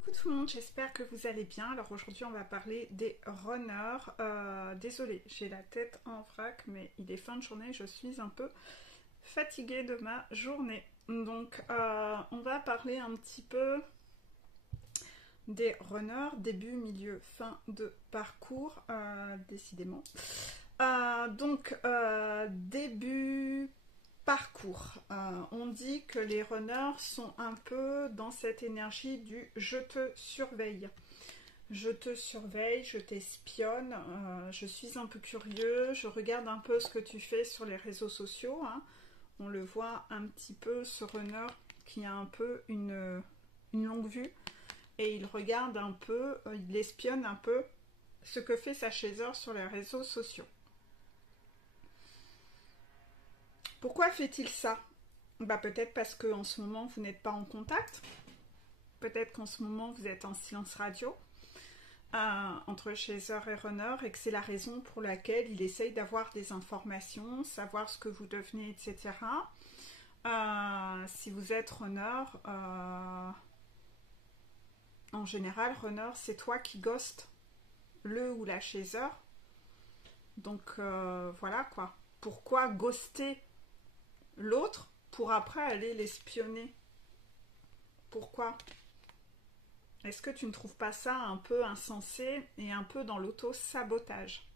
Coucou tout le monde, j'espère que vous allez bien. Alors aujourd'hui on va parler des runners. Désolée, j'ai la tête en vrac, mais il est fin de journée, je suis un peu fatiguée de ma journée. Donc on va parler un petit peu des runners, début, milieu, fin de parcours, décidément. Début parcours. On dit que les runners sont un peu dans cette énergie du je te surveille. Je te surveille, je t'espionne, je suis un peu curieux, je regarde un peu ce que tu fais sur les réseaux sociaux. Hein. On le voit un petit peu, ce runner qui a un peu une longue vue et il regarde un peu, il espionne un peu ce que fait sa chasseur sur les réseaux sociaux. Pourquoi fait-il ça? Peut-être parce qu'en ce moment vous n'êtes pas en contact. Peut-être qu'en ce moment vous êtes en silence radio entre chaser et runner et que c'est la raison pour laquelle il essaye d'avoir des informations, savoir ce que vous devenez, etc. Si vous êtes runner, en général, runner, c'est toi qui ghost le ou la chaser. Donc voilà quoi. Pourquoi ghoster l'autre pour après aller l'espionner? Pourquoi? Est-ce que tu ne trouves pas ça un peu insensé et un peu dans l'auto-sabotage?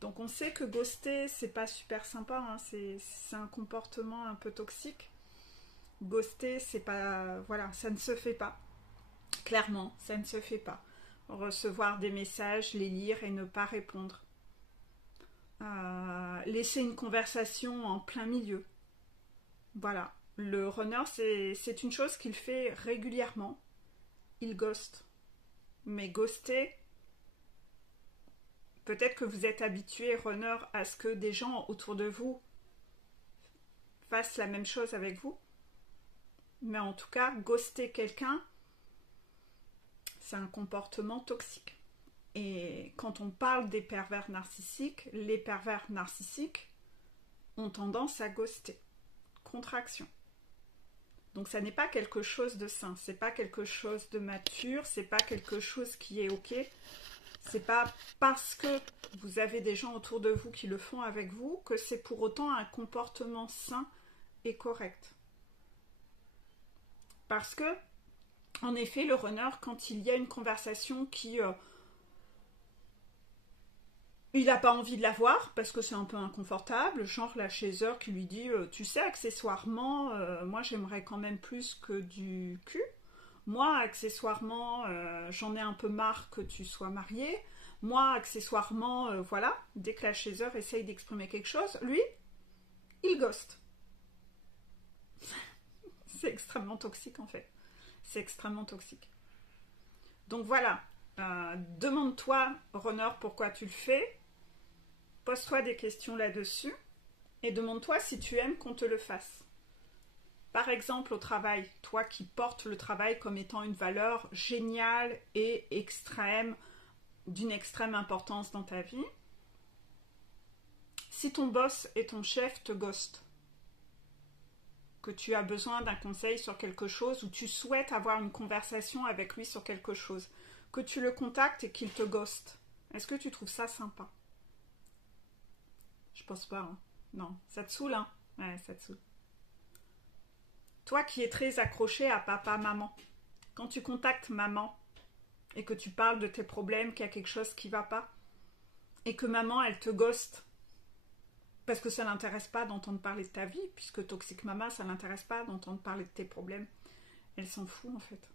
Donc on sait que ghoster, c'est pas super sympa, hein, c'est un comportement un peu toxique. Ghoster, c'est pas... Voilà, ça ne se fait pas. Clairement, ça ne se fait pas. Recevoir des messages, les lire et ne pas répondre. Laisser une conversation en plein milieu. Voilà. Le runner, c'est une chose qu'il fait régulièrement. Il ghost. Mais ghoster, peut-être que vous êtes habitué, runner, à ce que des gens autour de vous fassent la même chose avec vous. Mais en tout cas, ghoster quelqu'un, c'est un comportement toxique. Et quand on parle des pervers narcissiques, les pervers narcissiques ont tendance à ghoster. Contraction. Donc ça n'est pas quelque chose de sain, c'est pas quelque chose de mature, c'est pas quelque chose qui est ok. C'est pas parce que vous avez des gens autour de vous qui le font avec vous que c'est pour autant un comportement sain et correct. Parce que, en effet, le runner, quand il y a une conversation qui... il n'a pas envie de la voir parce que c'est un peu inconfortable, genre la chaser qui lui dit tu sais, accessoirement, moi j'aimerais quand même plus que du cul. Moi, accessoirement, j'en ai un peu marre que tu sois marié. Moi, accessoirement, voilà, dès que la chaser essaye d'exprimer quelque chose, lui, il ghost. C'est extrêmement toxique en fait. C'est extrêmement toxique. Donc voilà, demande-toi, runner, pourquoi tu le fais. Pose-toi des questions là-dessus et demande-toi si tu aimes qu'on te le fasse. Par exemple, au travail, toi qui portes le travail comme étant une valeur géniale et extrême, d'une extrême importance dans ta vie, si ton boss et ton chef te ghostent, que tu as besoin d'un conseil sur quelque chose ou tu souhaites avoir une conversation avec lui sur quelque chose, que tu le contactes et qu'il te ghoste, est-ce que tu trouves ça sympa? Je pense pas, hein. Non, ça te saoule, hein? Ouais, ça te saoule. Toi qui es très accroché à papa, maman, quand tu contactes maman et que tu parles de tes problèmes, qu'il y a quelque chose qui va pas, et que maman, elle te ghoste, parce que ça l'intéresse pas d'entendre parler de ta vie, puisque Toxic Mama, ça l'intéresse pas d'entendre parler de tes problèmes. Elle s'en fout, en fait.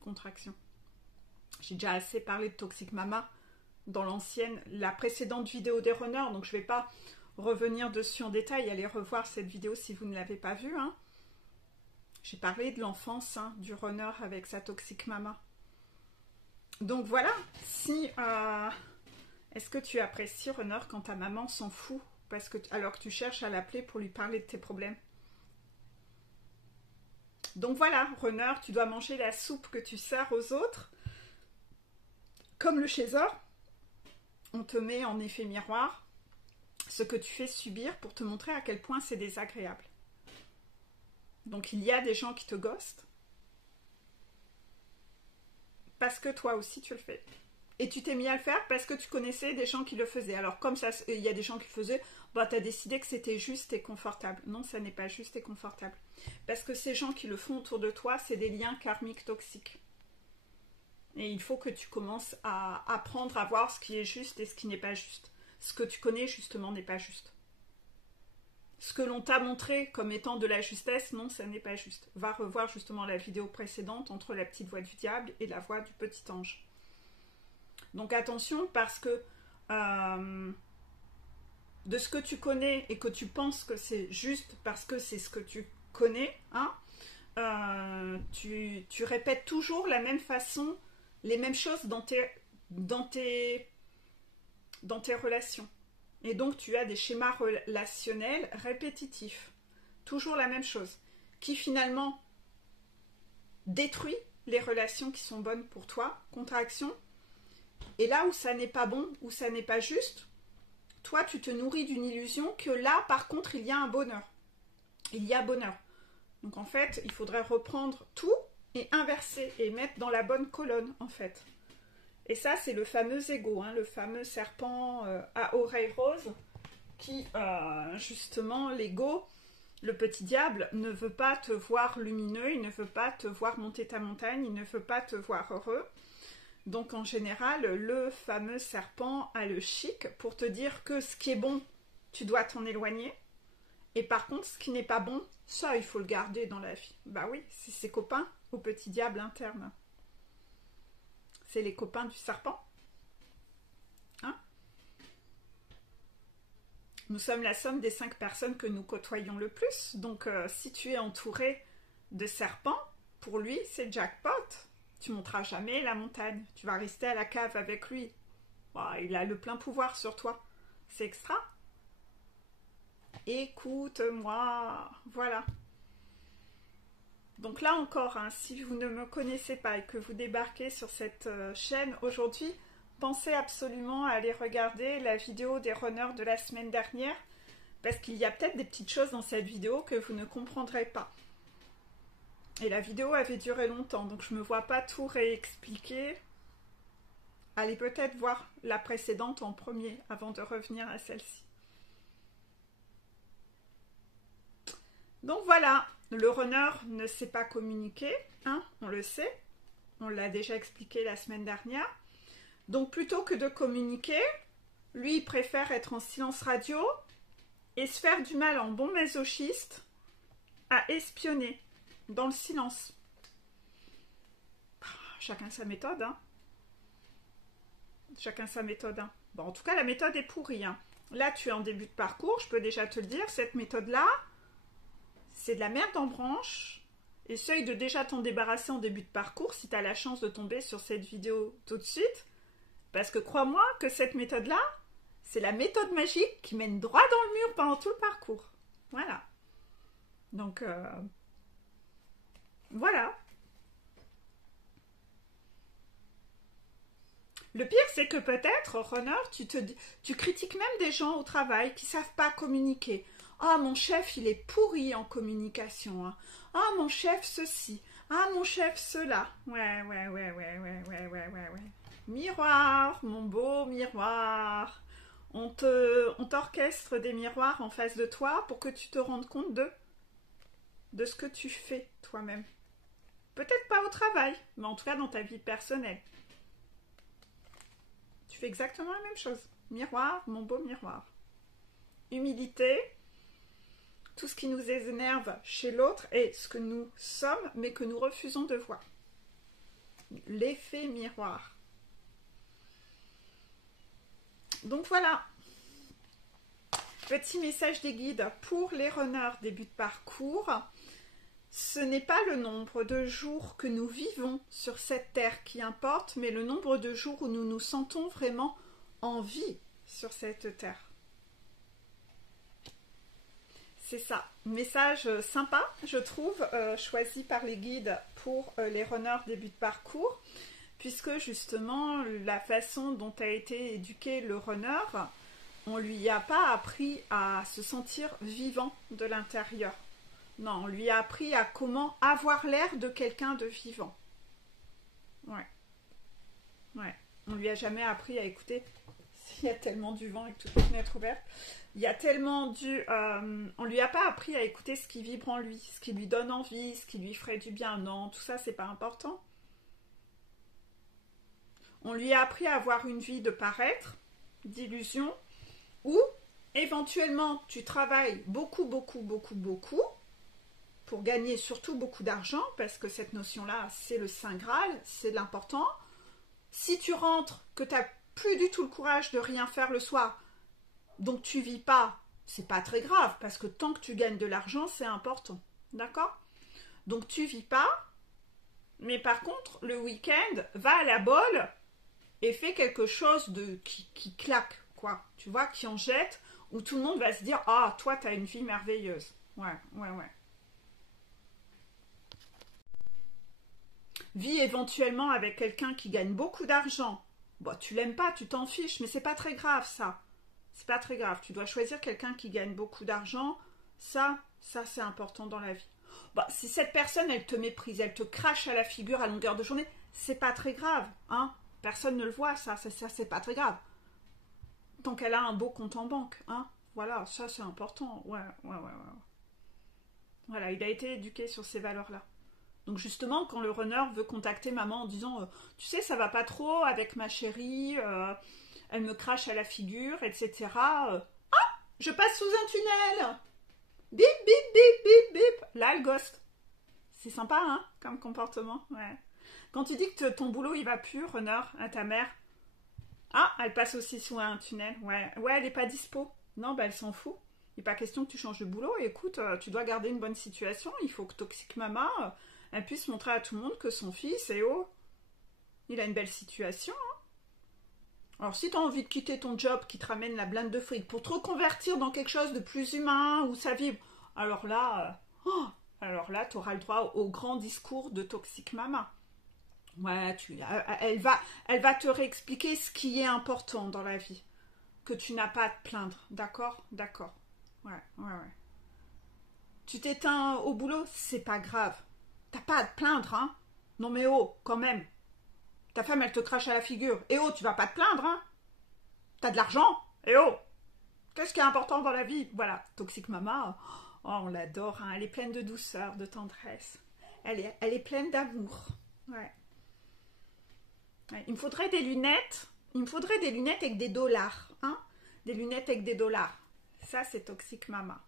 Contraction. J'ai déjà assez parlé de Toxic Mama dans la précédente vidéo des runners, donc je vais pas revenir dessus en détail, allez revoir cette vidéo si vous ne l'avez pas vue, hein. J'ai parlé de l'enfance, hein, du runner avec sa Toxic Mama. Donc voilà, si... est-ce que tu apprécies, runner, quand ta maman s'en fout alors que tu cherches à l'appeler pour lui parler de tes problèmes? Donc voilà, runner, tu dois manger la soupe que tu sers aux autres. Comme le chaser, on te met en effet miroir ce que tu fais subir pour te montrer à quel point c'est désagréable. Donc il y a des gens qui te ghostent. parce que toi aussi tu le fais. Et tu t'es mis à le faire parce que tu connaissais des gens qui le faisaient. Alors comme ça, il y a des gens qui le faisaient, bah, tu as décidé que c'était juste et confortable. Non, ça n'est pas juste et confortable. Parce que ces gens qui le font autour de toi, c'est des liens karmiques toxiques. Et il faut que tu commences à apprendre à voir ce qui est juste et ce qui n'est pas juste. Ce que tu connais justement n'est pas juste. Ce que l'on t'a montré comme étant de la justesse, non, ça n'est pas juste. Va revoir justement la vidéo précédente entre la petite voix du diable et la voix du petit ange. Donc attention, parce que de ce que tu connais et que tu penses que c'est juste parce que c'est ce que tu connais, hein, tu répètes toujours la même façon, les mêmes choses dans tes relations. Et donc tu as des schémas relationnels répétitifs. Toujours la même chose. Qui finalement détruit les relations qui sont bonnes pour toi, contraction. Et là où ça n'est pas bon, où ça n'est pas juste, toi tu te nourris d'une illusion que là par contre il y a un bonheur. Il y a bonheur. Donc en fait il faudrait reprendre tout et inverser et mettre dans la bonne colonne en fait. Et ça c'est le fameux ego, hein, le fameux serpent à oreilles roses qui justement l'ego, le petit diable ne veut pas te voir lumineux, il ne veut pas te voir monter ta montagne, il ne veut pas te voir heureux. Donc en général, le fameux serpent a le chic pour te dire que ce qui est bon, tu dois t'en éloigner. Et par contre, ce qui n'est pas bon, ça, il faut le garder dans la vie. Bah oui, c'est ses copains au petit diable interne. C'est les copains du serpent. Hein? Nous sommes la somme des 5 personnes que nous côtoyons le plus. Donc si tu es entouré de serpents, pour lui, c'est jackpot. Tu monteras jamais la montagne. Tu vas rester à la cave avec lui. Bah, il a le plein pouvoir sur toi. C'est extra. Écoute-moi. Voilà. Donc là encore, hein, si vous ne me connaissez pas et que vous débarquez sur cette chaîne aujourd'hui, pensez absolument à aller regarder la vidéo des runners de la semaine dernière, parce qu'il y a peut-être des petites choses dans cette vidéo que vous ne comprendrez pas. Et la vidéo avait duré longtemps, donc je ne me vois pas tout réexpliquer. Allez peut-être voir la précédente en premier, avant de revenir à celle-ci. Donc voilà, le runner ne sait pas communiquer, hein, on le sait. On l'a déjà expliqué la semaine dernière. Donc plutôt que de communiquer, lui il préfère être en silence radio et se faire du mal en bon masochiste à espionner dans le silence. Chacun sa méthode, hein. Chacun sa méthode, hein. Bon, en tout cas, la méthode est pourrie, hein. Là, tu es en début de parcours, je peux déjà te le dire, cette méthode-là, c'est de la merde en branche. Essaye de déjà t'en débarrasser en début de parcours si tu as la chance de tomber sur cette vidéo tout de suite. Parce que crois-moi que cette méthode-là, c'est la méthode magique qui mène droit dans le mur pendant tout le parcours. Voilà. Donc, voilà. Le pire, c'est que peut-être, runner, tu critiques même des gens au travail qui ne savent pas communiquer. Ah, mon chef, il est pourri en communication. Hein. Ah, mon chef, ceci. Ah, mon chef, cela. Ouais. Miroir, mon beau miroir. On t'orchestre des miroirs en face de toi pour que tu te rendes compte de ce que tu fais toi-même. Peut-être pas au travail, mais en tout cas dans ta vie personnelle. Tu fais exactement la même chose. Miroir, mon beau miroir. Humilité, tout ce qui nous énerve chez l'autre est ce que nous sommes, mais que nous refusons de voir. L'effet miroir. Donc voilà. Petit message des guides pour les runners début de parcours. Ce n'est pas le nombre de jours que nous vivons sur cette terre qui importe, mais le nombre de jours où nous nous sentons vraiment en vie sur cette terre. C'est ça. Message sympa, je trouve, choisi par les guides pour les runners début de parcours, puisque justement, la façon dont a été éduqué le runner, on ne lui a pas appris à se sentir vivant de l'intérieur. Non, on lui a appris à comment avoir l'air de quelqu'un de vivant. Ouais. Ouais. On lui a jamais appris à écouter. Il y a tellement du vent avec toutes les fenêtres ouvertes. Il y a tellement on lui a pas appris à écouter ce qui vibre en lui, ce qui lui donne envie, ce qui lui ferait du bien. Non, tout ça, c'est pas important. On lui a appris à avoir une vie de paraître, d'illusion, où éventuellement tu travailles beaucoup, beaucoup, beaucoup, beaucoup pour gagner surtout beaucoup d'argent, parce que cette notion-là, c'est le Saint Graal, c'est l'important. Si tu rentres, que tu n'as plus du tout le courage de rien faire le soir, donc tu vis pas, c'est pas très grave, parce que tant que tu gagnes de l'argent, c'est important. D'accord? Donc tu vis pas, mais par contre, le week-end, va à la bolle et fais quelque chose qui claque, quoi. Tu vois, qui en jette, où tout le monde va se dire, ah, toi, t'as une vie merveilleuse. Ouais, ouais, ouais. Vis éventuellement avec quelqu'un qui gagne beaucoup d'argent. Bon, tu l'aimes pas, tu t'en fiches, mais c'est pas très grave, ça. C'est pas très grave. Tu dois choisir quelqu'un qui gagne beaucoup d'argent. Ça c'est important dans la vie. Bon, si cette personne, elle te méprise, elle te crache à la figure à longueur de journée, c'est pas très grave, hein. Personne ne le voit, ça c'est pas très grave. Tant qu'elle a un beau compte en banque, hein. Voilà, ça c'est important. Ouais, ouais, ouais, ouais. Voilà, il a été éduqué sur ces valeurs-là. Donc justement, quand le runner veut contacter maman en disant tu sais, ça va pas trop avec ma chérie, elle me crache à la figure, etc. Je passe sous un tunnel. Bip, bip, bip, bip, bip. Là, le ghost. C'est sympa, hein, comme comportement. Ouais. Quand tu dis que ton boulot, il va plus, runner, à ta mère. Ah, elle passe aussi sous un tunnel. Ouais, ouais, elle est pas dispo. Non, bah elle s'en fout. Il n'est pas question que tu changes de boulot. Écoute, tu dois garder une bonne situation. Il faut que Toxic Mama, elle puisse montrer à tout le monde que son fils, il a une belle situation. Hein. Alors, si tu as envie de quitter ton job qui te ramène la blinde de fric pour te reconvertir dans quelque chose de plus humain, où ça vibre, alors là, tu auras le droit au grand discours de Toxic Mama. Ouais, elle va te réexpliquer ce qui est important dans la vie. Que tu n'as pas à te plaindre, d'accord? D'accord. Ouais, ouais, ouais. Tu t'éteins au boulot, c'est pas grave. T'as pas à te plaindre, hein? Non mais oh, quand même. Ta femme, elle te crache à la figure. Et oh, tu vas pas te plaindre, hein? T'as de l'argent? Et oh! Qu'est-ce qui est important dans la vie? Voilà, Toxic Mama, oh, on l'adore, hein? Elle est pleine de douceur, de tendresse. Elle est pleine d'amour. Ouais. Ouais. Il me faudrait des lunettes. Il me faudrait des lunettes avec des dollars, hein? Des lunettes avec des dollars. Ça, c'est Toxic Mama.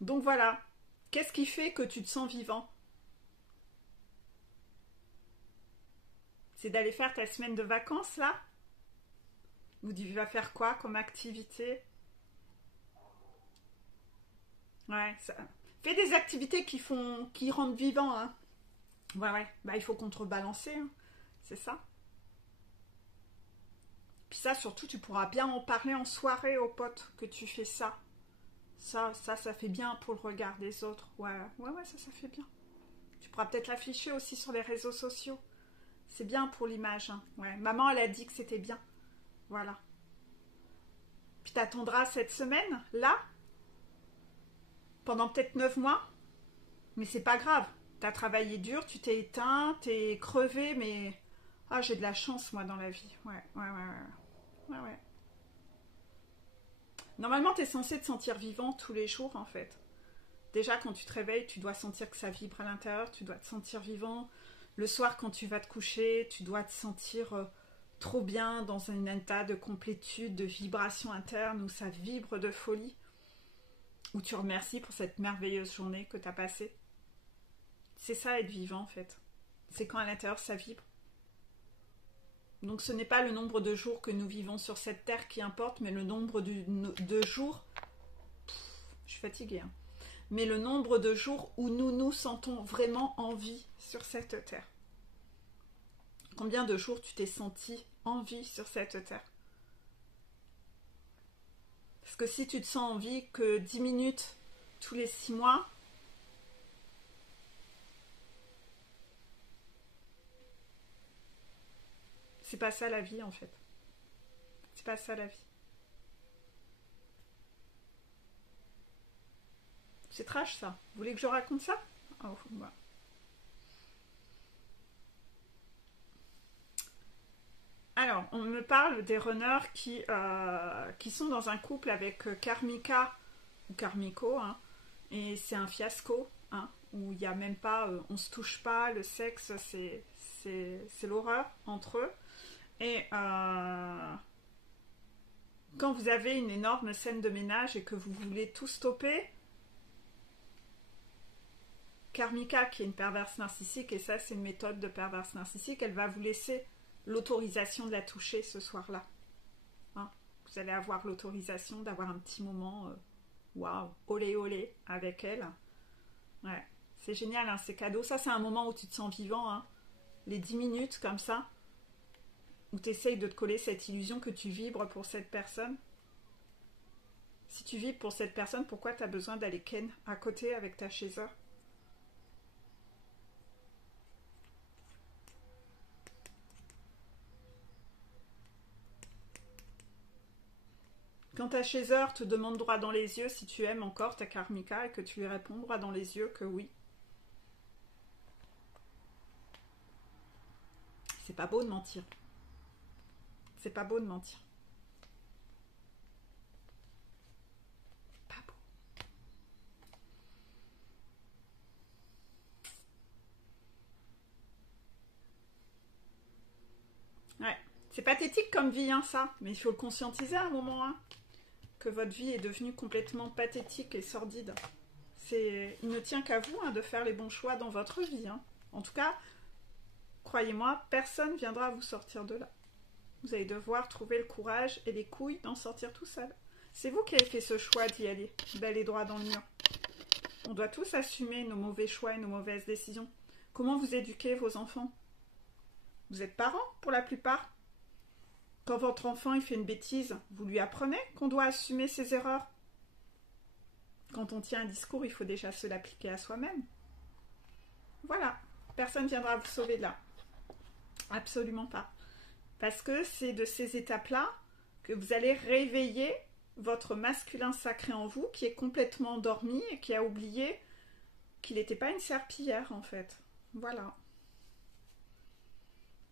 Donc voilà. Qu'est-ce qui fait que tu te sens vivant? C'est d'aller faire ta semaine de vacances, là? Ou tu vas faire quoi comme activité? Ouais, ça... Fais des activités qui rendent vivant, hein. Ouais, ouais. Bah, il faut contrebalancer, hein. C'est ça. Puis ça, surtout, tu pourras bien en parler en soirée aux potes que tu fais ça. Ça fait bien pour le regard des autres. Ouais, ouais, ouais, ça fait bien. Tu pourras peut-être l'afficher aussi sur les réseaux sociaux. C'est bien pour l'image, hein. Ouais, maman, elle a dit que c'était bien. Voilà. Puis t'attendras cette semaine, là, pendant peut-être 9 mois. Mais c'est pas grave. T'as travaillé dur, tu t'es éteint, t'es crevé, mais... Ah, j'ai de la chance, moi, dans la vie. Ouais, ouais, ouais, ouais. Ouais, ouais. Normalement, t'es censé te sentir vivant tous les jours, en fait. Déjà, quand tu te réveilles, tu dois sentir que ça vibre à l'intérieur, tu dois te sentir vivant. Le soir, quand tu vas te coucher, tu dois te sentir trop bien dans un état de complétude, de vibration interne, où ça vibre de folie, où tu remercies pour cette merveilleuse journée que tu as passée. C'est ça, être vivant, en fait. C'est quand à l'intérieur, ça vibre. Donc ce n'est pas le nombre de jours que nous vivons sur cette terre qui importe, mais le nombre de jours... je suis fatiguée, hein. Mais le nombre de jours où nous nous sentons vraiment en vie sur cette terre. Combien de jours tu t'es senti en vie sur cette terre? Parce que si tu te sens en vie que 10 minutes tous les 6 mois, c'est pas ça la vie en fait. C'est pas ça la vie. C'est trash ça. Vous voulez que je raconte ça? Oh, voilà. Alors, on me parle des runners qui sont dans un couple avec Karmika ou Karmiko, hein, et c'est un fiasco, hein, où il n'y a même pas, on se touche pas, le sexe, c'est l'horreur entre eux. Et quand vous avez une énorme scène de ménage et que vous voulez tout stopper, Karmika, qui est une perverse narcissique, et ça c'est une méthode de perverse narcissique, elle va vous laisser l'autorisation de la toucher ce soir-là. Hein, vous allez avoir l'autorisation d'avoir un petit moment, waouh, olé olé, avec elle. Ouais, c'est génial, hein, c'est cadeau. Ça c'est un moment où tu te sens vivant, hein. Les 10 minutes comme ça, où tu essayes de te coller cette illusion que tu vibres pour cette personne. Si tu vibres pour cette personne, pourquoi tu as besoin d'aller ken à côté avec ta chaser? Quand ta chaser te demande droit dans les yeux si tu aimes encore ta karmika et que tu lui réponds droit dans les yeux que oui. C'est pas beau de mentir. C'est pas beau de mentir. Pas beau. Ouais. C'est pathétique comme vie, hein, ça. Mais il faut le conscientiser à un moment, hein. Que votre vie est devenue complètement pathétique et sordide. Il ne tient qu'à vous, hein, de faire les bons choix dans votre vie, hein. En tout cas, croyez-moi, personne ne viendra vous sortir de là. Vous allez devoir trouver le courage et les couilles d'en sortir tout seul. C'est vous qui avez fait ce choix d'y aller, d'aller droit dans le mur. On doit tous assumer nos mauvais choix et nos mauvaises décisions. Comment vous éduquez vos enfants? Vous êtes parents pour la plupart. Quand votre enfant il fait une bêtise, vous lui apprenez qu'on doit assumer ses erreurs. Quand on tient un discours, il faut déjà se l'appliquer à soi-même. Voilà, personne ne viendra vous sauver de là. Absolument pas. Parce que c'est de ces étapes-là que vous allez réveiller votre masculin sacré en vous qui est complètement endormi et qui a oublié qu'il n'était pas une serpillière en fait. Voilà.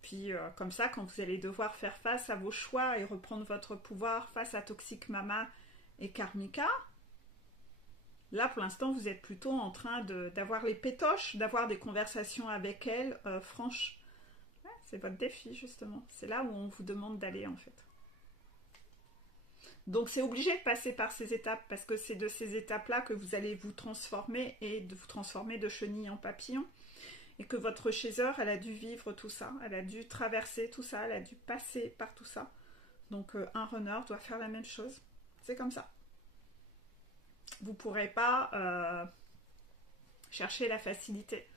Puis comme ça, quand vous allez devoir faire face à vos choix et reprendre votre pouvoir face à Toxic Mama et Karmika, là pour l'instant vous êtes plutôt en train d'avoir les pétoches, d'avoir des conversations avec elle franches. Ouais, c'est votre défi justement. C'est là où on vous demande d'aller en fait. Donc c'est obligé de passer par ces étapes parce que c'est de ces étapes-là que vous allez vous transformer et de vous transformer de chenille en papillon. Et que votre chaser, elle a dû vivre tout ça, elle a dû traverser tout ça, elle a dû passer par tout ça. Donc un runner doit faire la même chose. C'est comme ça. Vous ne pourrez pas chercher la facilité.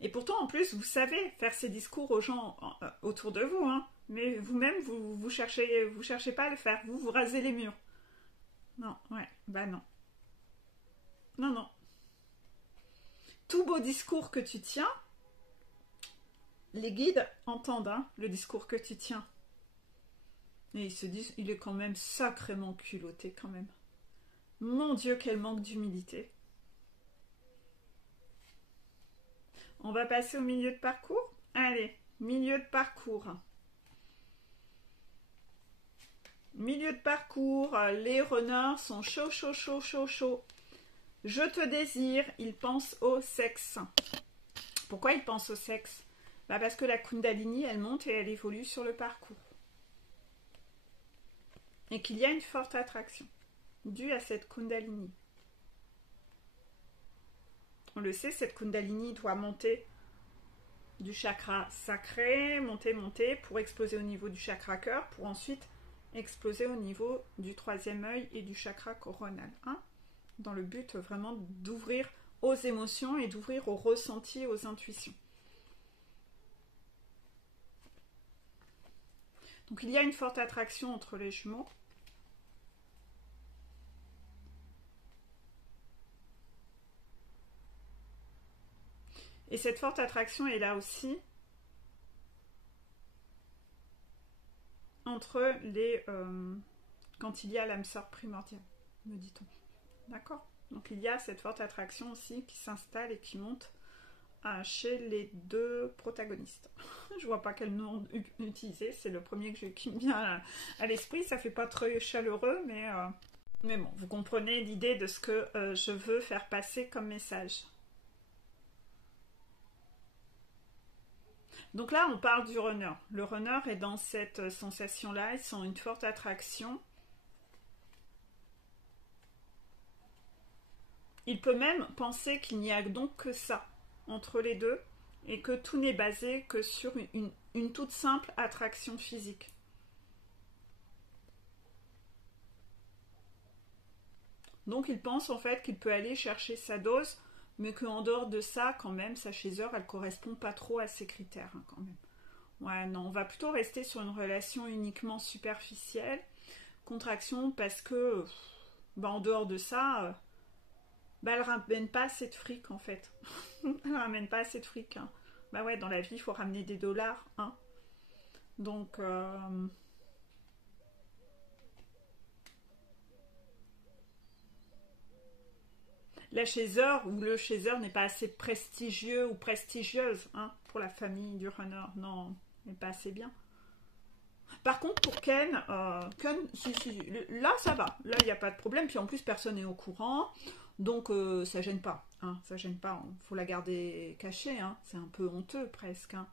Et pourtant, en plus, vous savez faire ces discours aux gens autour de vous, hein. Mais vous-même, vous cherchez pas à le faire. Vous rasez les murs. Non, ouais, bah non. Non, non. Tout beau discours que tu tiens, les guides entendent, hein, le discours que tu tiens. Et ils se disent, il est quand même sacrément culotté quand même. Mon Dieu, quel manque d'humilité. On va passer au milieu de parcours? Allez, milieu de parcours. Milieu de parcours, les runners sont chauds, chauds, chauds, chauds, chauds. Je te désire, ils pensent au sexe. Pourquoi ils pensent au sexe? Bah parce que la Kundalini, elle monte et elle évolue sur le parcours. Et qu'il y a une forte attraction due à cette Kundalini. On le sait, cette Kundalini doit monter du chakra sacré, monter, monter, pour exploser au niveau du chakra cœur, pour ensuite exploser au niveau du troisième œil et du chakra coronal. Hein, dans le but vraiment d'ouvrir aux émotions et d'ouvrir aux ressentis, aux intuitions. Donc il y a une forte attraction entre les jumeaux. Et cette forte attraction est là aussi entre les... quand il y a l'âme sœur primordiale, me dit-on. D'accord ? Donc il y a cette forte attraction aussi qui s'installe et qui monte chez les deux protagonistes. Je vois pas quel nom utiliser, c'est le premier qui me vient à l'esprit, ça fait pas très chaleureux, mais bon, vous comprenez l'idée de ce que je veux faire passer comme message. Donc là, on parle du runner. Le runner est dans cette sensation-là, ils sont une forte attraction. Il peut même penser qu'il n'y a donc que ça entre les deux et que tout n'est basé que sur une toute simple attraction physique. Donc il pense en fait qu'il peut aller chercher sa dose, mais qu'en dehors de ça, quand même, sa chaleur, elle correspond pas trop à ses critères, hein, quand même. Ouais, non, on va plutôt rester sur une relation uniquement superficielle, contraction, parce que, en dehors de ça, elle ramène pas assez de fric, en fait. Elle ramène pas assez de fric, hein. Bah ouais, dans la vie, il faut ramener des dollars, hein. Donc, la chaser ou le chaser n'est pas assez prestigieux ou prestigieuse, hein, pour la famille du runner. Non, n'est pas assez bien. Par contre, pour Ken, là ça va. Là, il n'y a pas de problème. Puis en plus, personne n'est au courant. Donc, ça gêne pas. Hein, ça gêne pas. Il faut la garder cachée. Hein. C'est un peu honteux presque. Hein.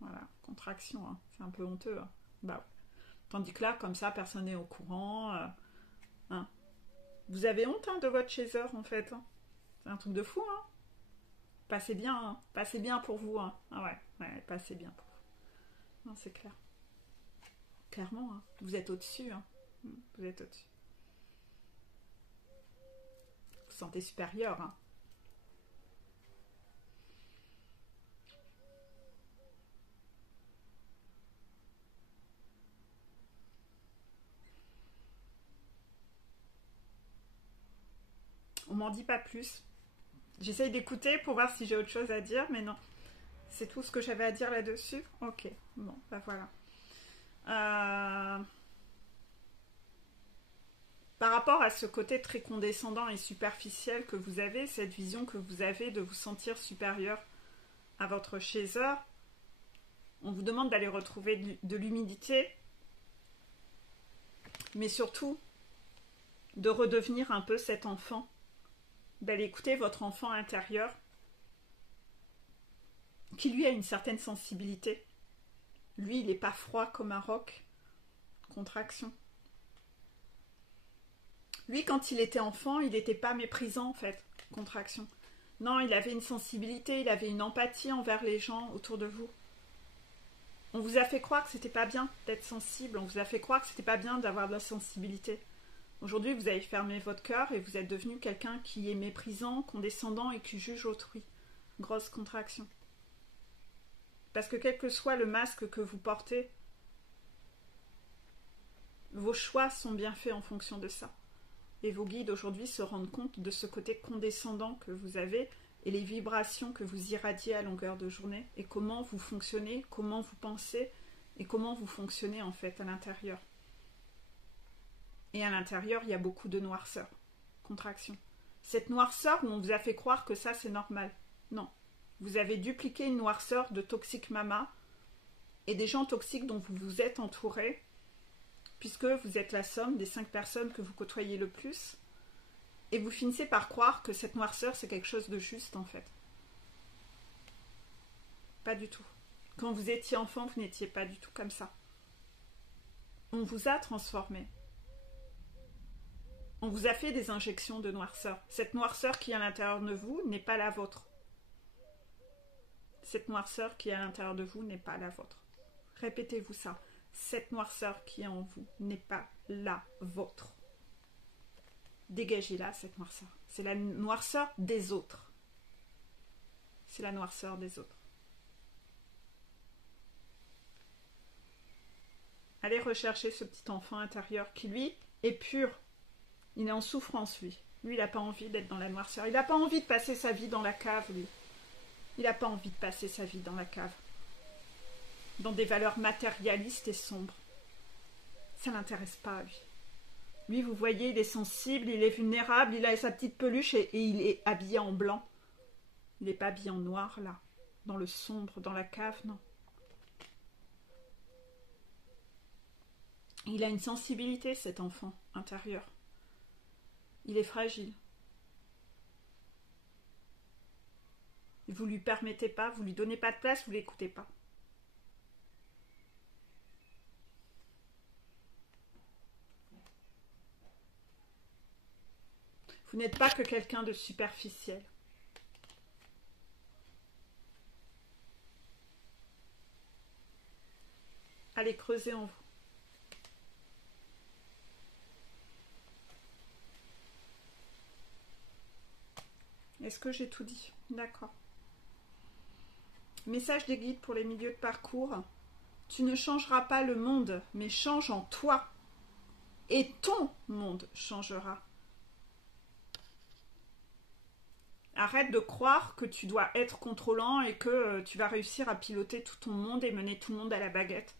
Voilà, contraction. Hein. C'est un peu honteux. Hein. Bah, ouais. Tandis que là, comme ça, personne n'est au courant. Hein. Vous avez honte, hein, de votre chaser en fait. Hein. C'est un truc de fou. Hein. Passez bien. Hein. Passez bien pour vous. Hein. Ah ouais, passez bien pour vous. Non, c'est clair. Clairement, hein. Vous êtes au-dessus. Hein. Vous êtes au-dessus. Vous vous sentez supérieur. Hein. On m'en dit pas plus. J'essaye d'écouter pour voir si j'ai autre chose à dire, mais non. C'est tout ce que j'avais à dire là-dessus. Ok, bon, bah voilà. Par rapport à ce côté très condescendant et superficiel que vous avez, cette vision que vous avez de vous sentir supérieur à votre chaser, on vous demande d'aller retrouver de l'humilité, mais surtout de redevenir un peu cet enfant, d'aller écouter votre enfant intérieur qui lui a une certaine sensibilité. Lui, il n'est pas froid comme un roc. Contraction. Lui, quand il était enfant, il n'était pas méprisant, en fait. Contraction. Non, il avait une sensibilité, il avait une empathie envers les gens autour de vous. On vous a fait croire que c'était pas bien d'être sensible, on vous a fait croire que c'était pas bien d'avoir de la sensibilité. Aujourd'hui, vous avez fermé votre cœur et vous êtes devenu quelqu'un qui est méprisant, condescendant et qui juge autrui. Grosse contraction. Parce que quel que soit le masque que vous portez, vos choix sont bien faits en fonction de ça. Et vos guides aujourd'hui se rendent compte de ce côté condescendant que vous avez et les vibrations que vous irradiez à longueur de journée et comment vous fonctionnez, comment vous pensez et comment vous fonctionnez en fait à l'intérieur. Et à l'intérieur, il y a beaucoup de noirceur, contraction. Cette noirceur où on vous a fait croire que ça c'est normal. Non. Vous avez dupliqué une noirceur de toxique mama et des gens toxiques dont vous vous êtes entouré, puisque vous êtes la somme des 5 personnes que vous côtoyez le plus, et vous finissez par croire que cette noirceur c'est quelque chose de juste en fait. Pas du tout. Quand vous étiez enfant, vous n'étiez pas du tout comme ça. On vous a transformé. On vous a fait des injections de noirceur. Cette noirceur qui est à l'intérieur de vous n'est pas la vôtre. Cette noirceur qui est à l'intérieur de vous n'est pas la vôtre. Répétez-vous ça. Cette noirceur qui est en vous n'est pas la vôtre. Dégagez-la, cette noirceur. C'est la noirceur des autres. C'est la noirceur des autres. Allez rechercher ce petit enfant intérieur qui, lui, est pur. Il est en souffrance, lui. Lui, il n'a pas envie d'être dans la noirceur. Il n'a pas envie de passer sa vie dans la cave, lui. Il n'a pas envie de passer sa vie dans la cave. Dans des valeurs matérialistes et sombres. Ça ne l'intéresse pas, lui. Lui, vous voyez, il est sensible, il est vulnérable, il a sa petite peluche et il est habillé en blanc. Il n'est pas habillé en noir, là, dans le sombre, dans la cave, non. Il a une sensibilité, cet enfant intérieur. Il est fragile. Vous lui permettez pas, vous lui donnez pas de place, vous l'écoutez pas. Vous n'êtes pas que quelqu'un de superficiel. Allez creuser en vous. Est-ce que j'ai tout dit? D'accord. Message des guides pour les milieux de parcours. Tu ne changeras pas le monde, mais change en toi. Et ton monde changera. Arrête de croire que tu dois être contrôlant et que tu vas réussir à piloter tout ton monde et mener tout le monde à la baguette.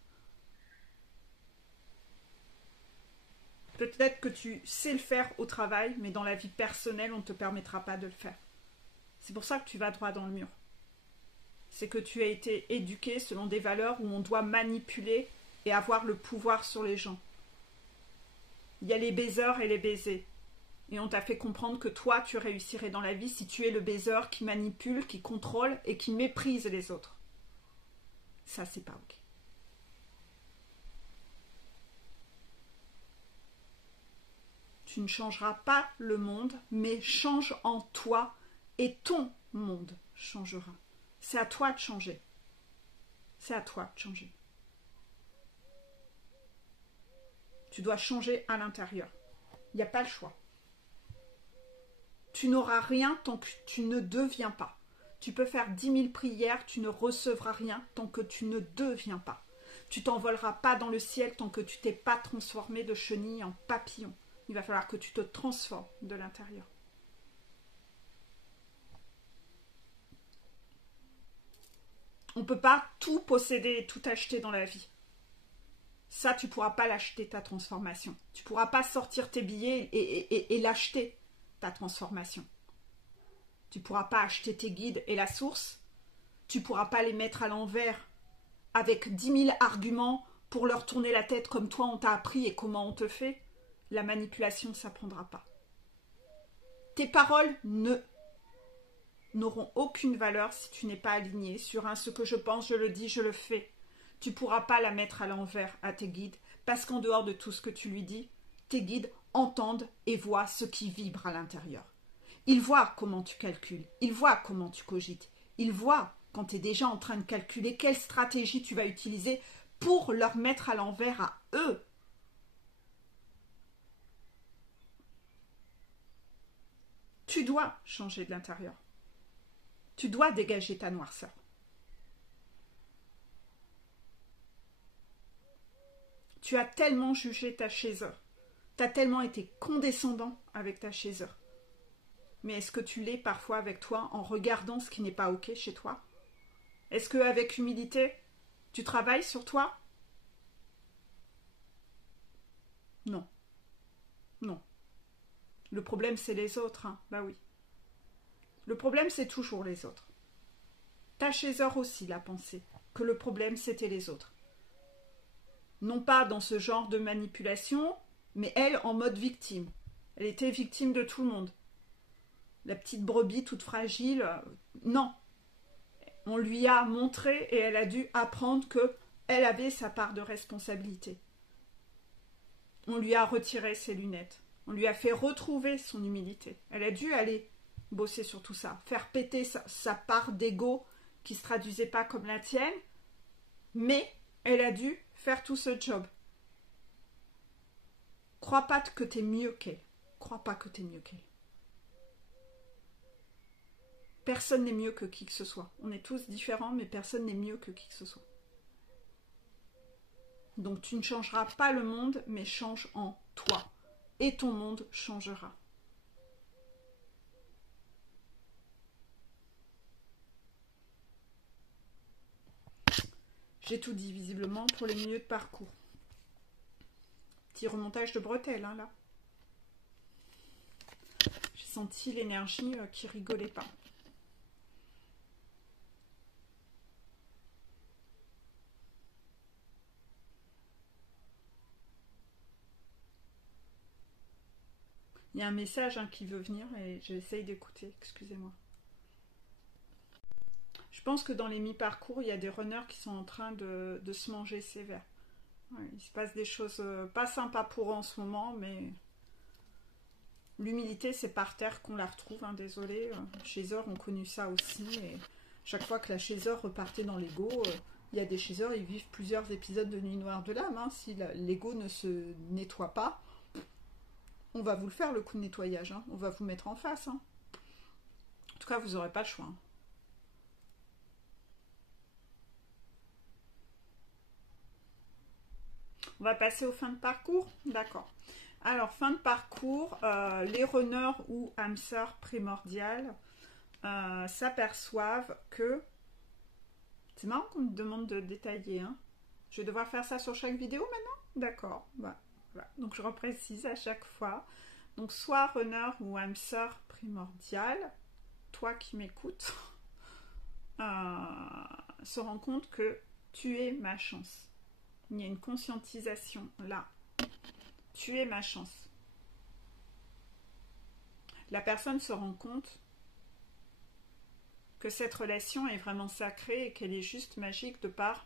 Peut-être que tu sais le faire au travail, mais dans la vie personnelle, on ne te permettra pas de le faire. C'est pour ça que tu vas droit dans le mur. C'est que tu as été éduqué selon des valeurs où on doit manipuler et avoir le pouvoir sur les gens. Il y a les baiseurs et les baisers. Et on t'a fait comprendre que toi, tu réussirais dans la vie si tu es le baiseur qui manipule, qui contrôle et qui méprise les autres. Ça, c'est pas ok. Tu ne changeras pas le monde, mais change en toi et ton monde changera. C'est à toi de changer. C'est à toi de changer. Tu dois changer à l'intérieur. Il n'y a pas le choix. Tu n'auras rien tant que tu ne deviens pas. Tu peux faire 10 000 prières, tu ne recevras rien tant que tu ne deviens pas. Tu t'envoleras pas dans le ciel tant que tu t'es pas transformé de chenille en papillon. Il va falloir que tu te transformes de l'intérieur. On ne peut pas tout posséder et tout acheter dans la vie. Ça, tu ne pourras pas l'acheter, ta transformation. Tu ne pourras pas sortir tes billets et l'acheter, ta transformation. Tu ne pourras pas acheter tes guides et la source. Tu ne pourras pas les mettre à l'envers avec 10 000 arguments pour leur tourner la tête comme toi on t'a appris et comment on te fait. La manipulation, ça ne prendra pas. Tes paroles n'auront aucune valeur si tu n'es pas aligné sur un ce que je pense, je le dis, je le fais. Tu ne pourras pas la mettre à l'envers à tes guides parce qu'en dehors de tout ce que tu lui dis, tes guides entendent et voient ce qui vibre à l'intérieur. Ils voient comment tu calcules, ils voient comment tu cogites, ils voient quand tu es déjà en train de calculer quelle stratégie tu vas utiliser pour leur mettre à l'envers à eux. Tu dois changer de l'intérieur. Tu dois dégager ta noirceur. Tu as tellement jugé ta chaiseur. Tu as tellement été condescendant avec ta chaiseur. Mais est-ce que tu l'es parfois avec toi en regardant ce qui n'est pas ok chez toi? Est-ce qu'avec humilité, tu travailles sur toi? Non. Non. Le problème, c'est les autres. Hein. Bah oui. Le problème, c'est toujours les autres. Ta chaiseur aussi l'a pensé, que le problème, c'était les autres. Non pas dans ce genre de manipulation, mais elle en mode victime. Elle était victime de tout le monde. La petite brebis toute fragile, non. On lui a montré et elle a dû apprendre qu'elle avait sa part de responsabilité. On lui a retiré ses lunettes. On lui a fait retrouver son humilité. Elle a dû aller bosser sur tout ça, faire péter sa part d'ego qui ne se traduisait pas comme la tienne, mais elle a dû faire tout ce job. Crois pas que tu es mieux qu'elle. Crois pas que tu es mieux qu'elle. Personne n'est mieux que qui que ce soit. On est tous différents, mais personne n'est mieux que qui que ce soit. Donc tu ne changeras pas le monde, mais change en toi. Et ton monde changera. J'ai tout dit visiblement pour les milieux de parcours. Petit remontage de bretelles, hein, là. senti l'énergie qui rigolait pas. Il y a un message qui veut venir et j'essaye d'écouter, excusez-moi. Je pense que dans les mi-parcours, il y a des runners qui sont en train de se manger sévère. Ouais, il se passe des choses pas sympas pour eux en ce moment, mais l'humilité, c'est par terre qu'on la retrouve, hein, désolé. Chasers ont connu ça aussi, et chaque fois que la chaser repartait dans l'ego, il y a des chasers, ils vivent plusieurs épisodes de Nuit Noire de l'âme. Hein. Si l'ego ne se nettoie pas, on va vous le faire, le coup de nettoyage. Hein. On va vous mettre en face. Hein. En tout cas, vous n'aurez pas le choix. Hein. On va passer aux fins de parcours. D'accord. Alors, fin de parcours, les runners ou âmes sœurs primordiales s'aperçoivent que... C'est marrant qu'on me demande de détailler. Hein. Je vais devoir faire ça sur chaque vidéo maintenant? D'accord. Voilà. Donc, je reprécise à chaque fois. Donc, soit runner ou âme sœur primordiale, toi qui m'écoutes, se rend compte que tu es ma chance. Il y a une conscientisation là. Tu es ma chance. La personne se rend compte que cette relation est vraiment sacrée et qu'elle est juste magique de par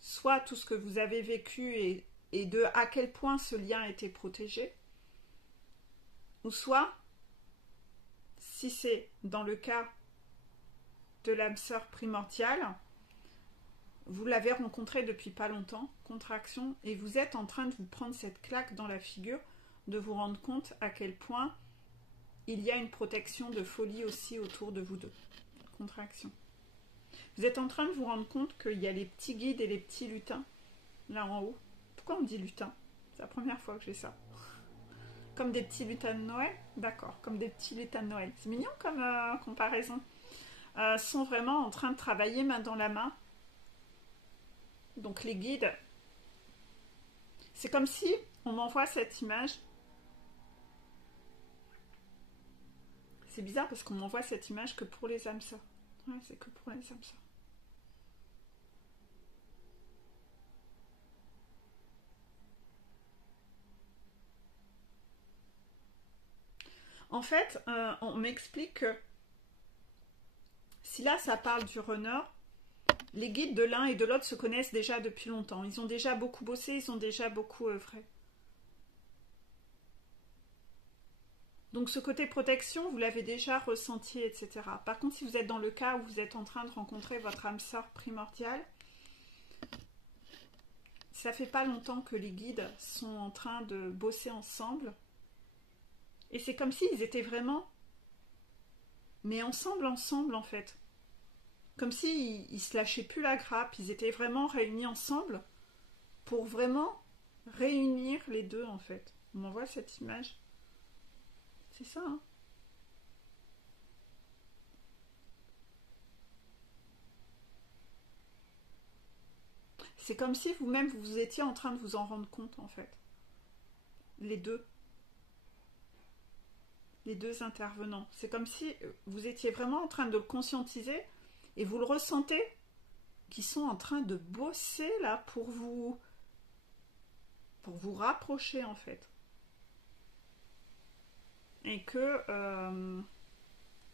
soit tout ce que vous avez vécu et de à quel point ce lien a été protégé, ou soit, si c'est dans le cas de l'âme sœur primordiale, vous l'avez rencontré depuis pas longtemps, contraction, et vous êtes en train de vous prendre cette claque dans la figure, de vous rendre compte à quel point il y a une protection de folie aussi autour de vous deux. Contraction. Vous êtes en train de vous rendre compte qu'il y a les petits guides et les petits lutins, là en haut. Pourquoi on dit lutin? C'est la première fois que j'ai ça. Comme des petits lutins de Noël? D'accord, comme des petits lutins de Noël. C'est mignon comme comparaison. Sont vraiment en train de travailler main dans la main. Donc les guides, c'est comme si on m'envoie cette image. C'est bizarre parce qu'on m'envoie cette image que pour les âmes sœurs. Ouais, c'est que pour les âmes sœurs. En fait, on m'explique que si là ça parle du runner, les guides de l'un et de l'autre se connaissent déjà depuis longtemps. Ils ont déjà beaucoup bossé, ils ont déjà beaucoup œuvré. Donc ce côté protection, vous l'avez déjà ressenti, etc. Par contre, si vous êtes dans le cas où vous êtes en train de rencontrer votre âme sœur primordiale, ça fait pas longtemps que les guides sont en train de bosser ensemble. Et c'est comme s'ils étaient vraiment... mais ensemble en fait. Comme s'ils ne se lâchaient plus la grappe, ils étaient vraiment réunis ensemble pour vraiment réunir les deux en fait. On m'envoie cette image. C'est ça, hein. C'est comme si vous-même vous étiez en train de vous en rendre compte en fait. Les deux intervenants. C'est comme si vous étiez vraiment en train de le conscientiser et vous le ressentez qu'ils sont en train de bosser là pour vous rapprocher en fait. Et que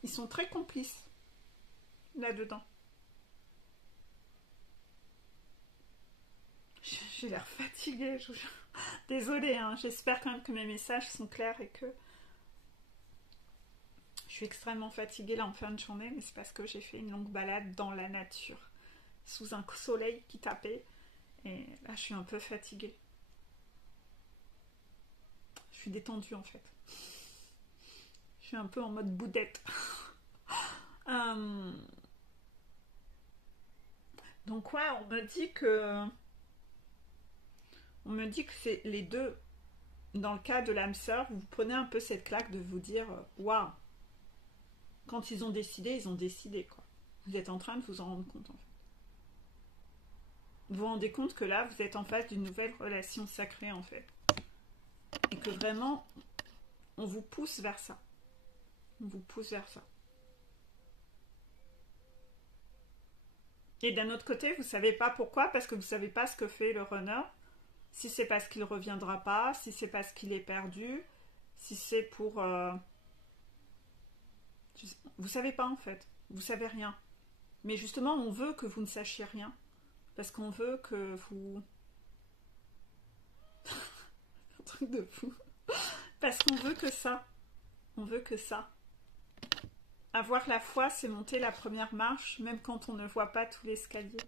ils sont très complices là-dedans. J'ai l'air fatiguée. Désolée, hein, j'espère quand même que mes messages sont clairs et que je suis extrêmement fatiguée là en fin de journée, mais c'est parce que j'ai fait une longue balade dans la nature, sous un soleil qui tapait, et là je suis un peu fatiguée. Je suis détendue en fait. Je suis un peu en mode boudette. Donc ouais, on me dit que c'est les deux. Dans le cas de l'âme sœur, vous prenez un peu cette claque de vous dire waouh, quand ils ont décidé quoi. Vous êtes en train de vous en rendre compte en fait. Vous vous rendez compte que là, vous êtes en face d'une nouvelle relation sacrée en fait. Et que vraiment, on vous pousse vers ça. On vous pousse vers ça. Et d'un autre côté, vous ne savez pas pourquoi, parce que vous ne savez pas ce que fait le runner. Si c'est parce qu'il ne reviendra pas, si c'est parce qu'il est perdu, si c'est pour... Vous ne savez pas en fait. Vous ne savez rien. Mais justement, on veut que vous ne sachiez rien. Parce qu'on veut que vous... Un truc de fou. Parce qu'on veut que ça. On veut que ça. Avoir la foi, c'est monter la première marche, même quand on ne voit pas tout l'escalier.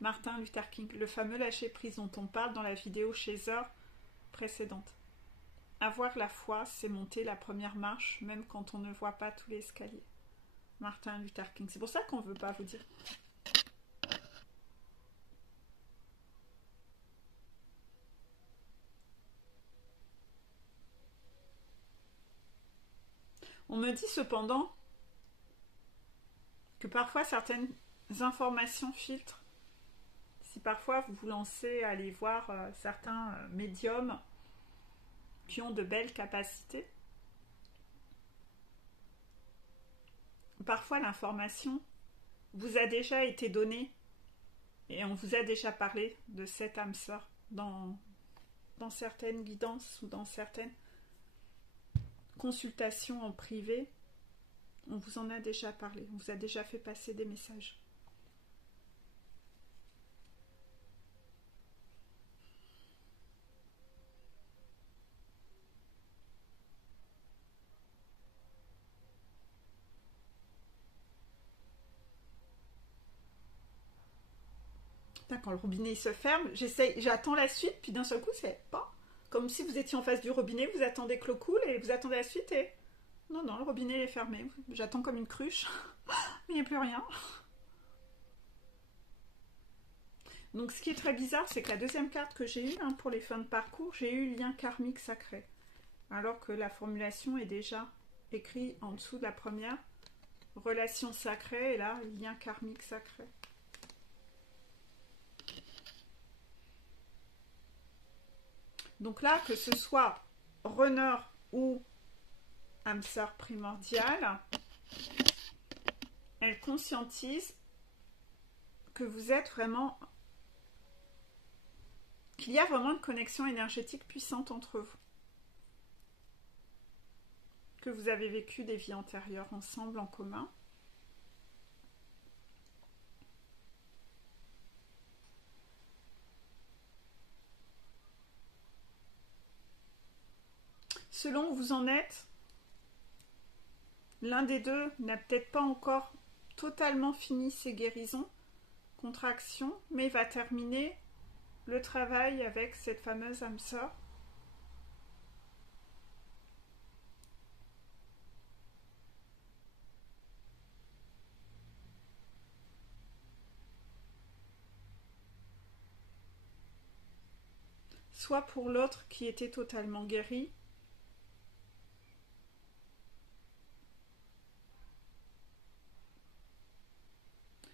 Martin Luther King, le fameux lâcher-prise dont on parle dans la vidéo Chaser précédente. Avoir la foi, c'est monter la première marche, même quand on ne voit pas tout l'escalier. Martin Luther King. C'est pour ça qu'on ne veut pas vous dire. On me dit cependant que parfois certaines informations filtrent. Si parfois vous vous lancez à aller voir certains médiums qui ont de belles capacités, parfois l'information vous a déjà été donnée et on vous a déjà parlé de cette âme sœur dans certaines guidances ou dans certaines consultations en privé. On vous en a déjà parlé, on vous a déjà fait passer des messages. Quand le robinet se ferme, j'attends la suite, puis d'un seul coup, c'est pas comme si vous étiez en face du robinet, vous attendez que l'eau coule et vous attendez la suite et non, le robinet est fermé. J'attends comme une cruche, mais il n'y a plus rien. Donc, ce qui est très bizarre, c'est que la deuxième carte que j'ai eue pour les fins de parcours, j'ai eu lien karmique sacré, alors que la formulation est déjà écrite en dessous de la première, relation sacrée, et là, lien karmique sacré. Donc là, que ce soit runner ou âme sœur primordiale, elle conscientise que vous êtes vraiment... qu'il y a vraiment une connexion énergétique puissante entre vous. Que vous avez vécu des vies antérieures ensemble, en commun. Selon où vous en êtes, l'un des deux n'a peut-être pas encore totalement fini ses guérisons, contractions, mais va terminer le travail avec cette fameuse âme sœur. Soit pour l'autre qui était totalement guéri,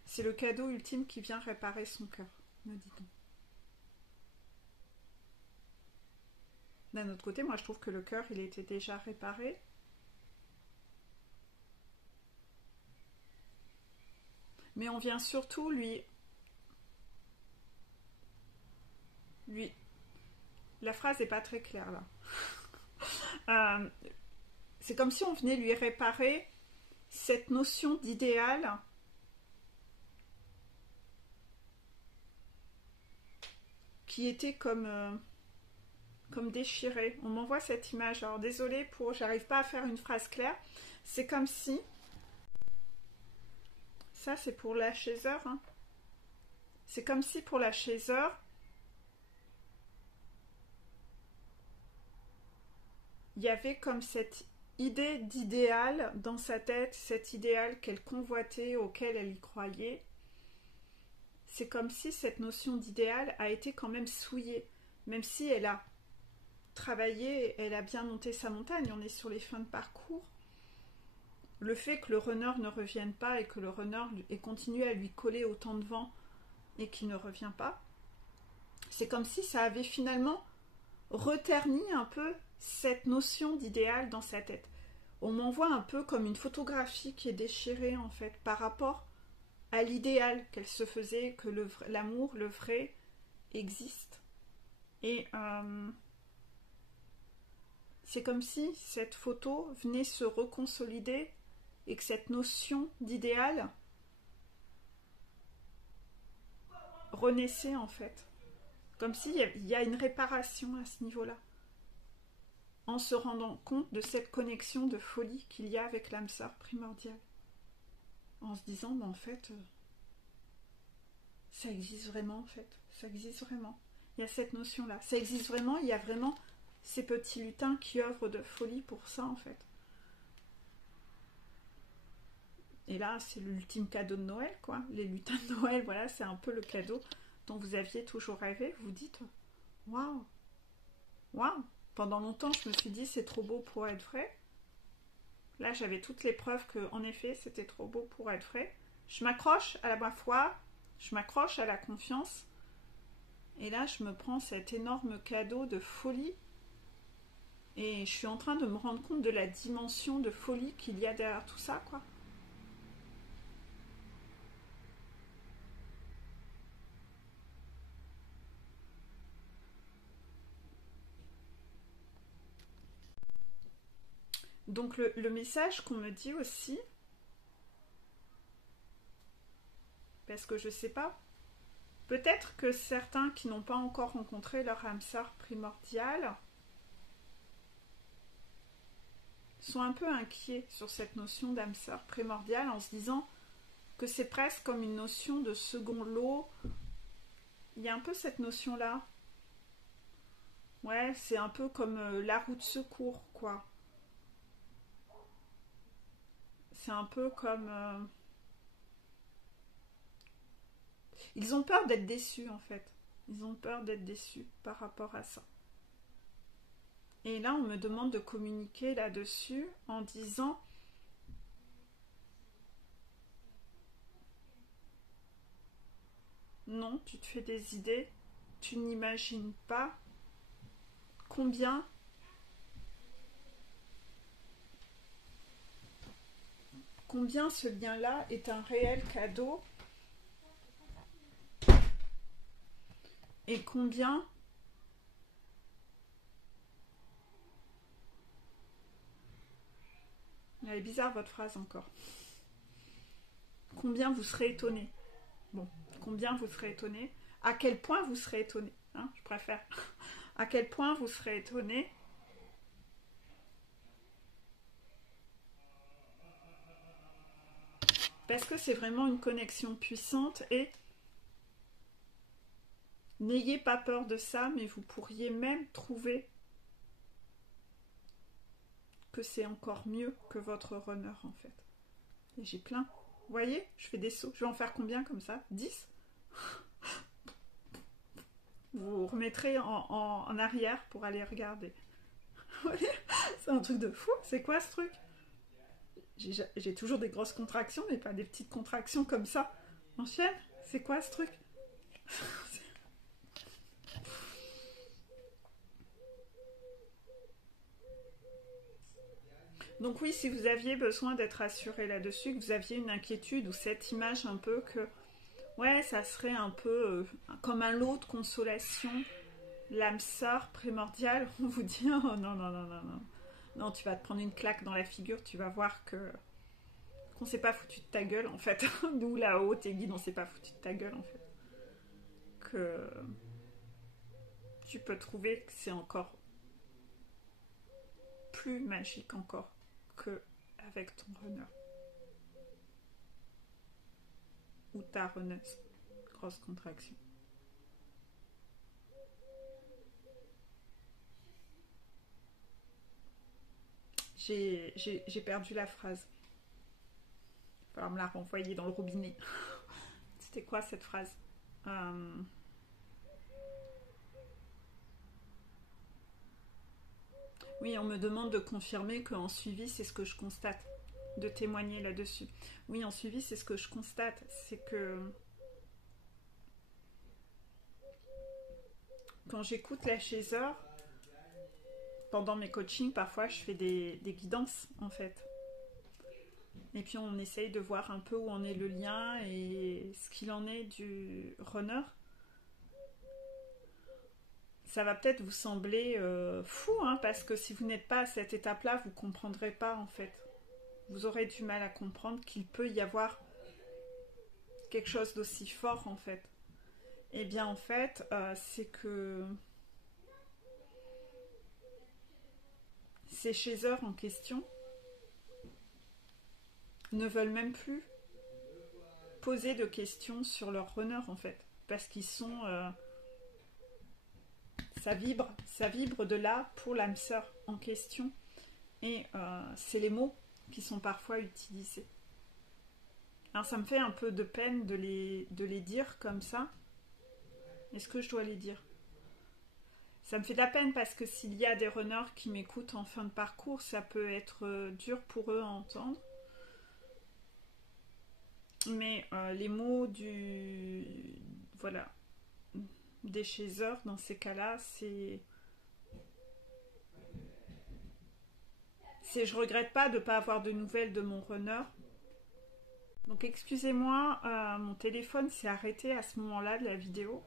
c'est le cadeau ultime qui vient réparer son cœur, me dit-on. D'un autre côté, moi je trouve que le cœur, il était déjà réparé. Mais on vient surtout lui... La phrase n'est pas très claire là. C'est comme si on venait lui réparer cette notion d'idéal qui était comme déchirée. On m'envoie cette image. Alors désolée pour... J'arrive pas à faire une phrase claire. C'est comme si... Ça c'est pour la chaser. C'est comme si pour la chaser... il y avait comme cette idée d'idéal dans sa tête, cet idéal qu'elle convoitait, auquel elle y croyait. C'est comme si cette notion d'idéal a été quand même souillée, même si elle a travaillé, elle a bien monté sa montagne, on est sur les fins de parcours. Le fait que le runner ne revienne pas et que le runner ait continué à lui coller autant de vent et qu'il ne revient pas, c'est comme si ça avait finalement reterni un peu cette notion d'idéal dans sa tête. On m'envoie un peu comme une photographie qui est déchirée en fait par rapport à l'idéal qu'elle se faisait, que l'amour, le vrai, existe. Et c'est comme si cette photo venait se reconsolider et que cette notion d'idéal renaissait en fait. Comme s'il y a une réparation à ce niveau-là. En se rendant compte de cette connexion de folie qu'il y a avec l'âme sœur primordiale. En se disant, mais en fait, ça existe vraiment en fait. Ça existe vraiment. Il y a cette notion-là. Ça existe vraiment, il y a vraiment ces petits lutins qui œuvrent de folie pour ça en fait. Et là, c'est l'ultime cadeau de Noël, quoi. Les lutins de Noël, voilà, c'est un peu le cadeau dont vous aviez toujours rêvé. Vous dites, waouh, waouh. Pendant longtemps, je me suis dit, c'est trop beau pour être vrai. Là, j'avais toutes les preuves que, en effet, c'était trop beau pour être vrai. Je m'accroche à ma foi, je m'accroche à la confiance. Et là, je me prends cet énorme cadeau de folie. Et je suis en train de me rendre compte de la dimension de folie qu'il y a derrière tout ça, quoi. Donc le message qu'on me dit aussi, parce que je sais pas, peut-être que certains qui n'ont pas encore rencontré leur âme sœur primordiale sont un peu inquiets sur cette notion d'âme sœur primordiale en se disant que c'est presque comme une notion de second lot. Il y a un peu cette notion-là. Ouais, c'est un peu comme la roue de secours, quoi. C'est un peu comme... Ils ont peur d'être déçus, en fait. Ils ont peur d'être déçus par rapport à ça. Et là, on me demande de communiquer là-dessus en disant... Non, tu te fais des idées. Tu n'imagines pas combien ce lien-là est un réel cadeau et combien elle est bizarre votre phrase encore. Combien vous serez étonné. Bon, combien vous serez étonné. À quel point vous serez étonné, hein, je préfère. À quel point vous serez étonné. Parce que c'est vraiment une connexion puissante et n'ayez pas peur de ça, mais vous pourriez même trouver que c'est encore mieux que votre runner en fait. Et j'ai plein. Vous voyez, je fais des sauts. Je vais en faire combien comme ça? 10? Vous remettrez en arrière pour aller regarder. C'est un truc de fou. C'est quoi ce truc? J'ai toujours des grosses contractions, mais pas des petites contractions comme ça. Enchaîne. C'est quoi ce truc? Donc oui, si vous aviez besoin d'être rassuré là-dessus, que vous aviez une inquiétude ou cette image un peu que, ouais, ça serait un peu comme un lot de consolation, l'âme sœur primordiale, on vous dit, oh non, non, non, non, non. Non, tu vas te prendre une claque dans la figure, tu vas voir qu'on s'est pas foutu de ta gueule en fait. Nous là-haut, tes guides, on s'est pas foutu de ta gueule en fait. Que tu peux trouver que c'est encore plus magique encore que avec ton runner. Ou ta runneuse. Grosse contraction. J'ai perdu la phrase. Il va falloir me la renvoyer dans le robinet. C'était quoi cette phrase? Oui, on me demande de confirmer qu'en suivi, c'est ce que je constate. De témoigner là-dessus. Oui, en suivi, c'est ce que je constate. C'est que quand j'écoute la chaiseur, pendant mes coachings, parfois je fais des guidances en fait. Et puis on essaye de voir un peu où en est le lien et ce qu'il en est du runner. Ça va peut-être vous sembler fou, hein, parce que si vous n'êtes pas à cette étape-là, vous ne comprendrez pas en fait. Vous aurez du mal à comprendre qu'il peut y avoir quelque chose d'aussi fort en fait. Eh bien en fait, c'est que ces chasers en question ne veulent même plus poser de questions sur leur runner en fait. Parce qu'ils sont... ça vibre de là pour l'âme sœur en question. Et c'est les mots qui sont parfois utilisés. Alors ça me fait un peu de peine de les dire comme ça. Est-ce que je dois les dire? Ça me fait de la peine parce que s'il y a des runners qui m'écoutent en fin de parcours, ça peut être dur pour eux à entendre. Mais les mots voilà, des chasers dans ces cas-là, c'est je regrette pas de ne pas avoir de nouvelles de mon runner. Donc excusez-moi, mon téléphone s'est arrêté à ce moment-là de la vidéo.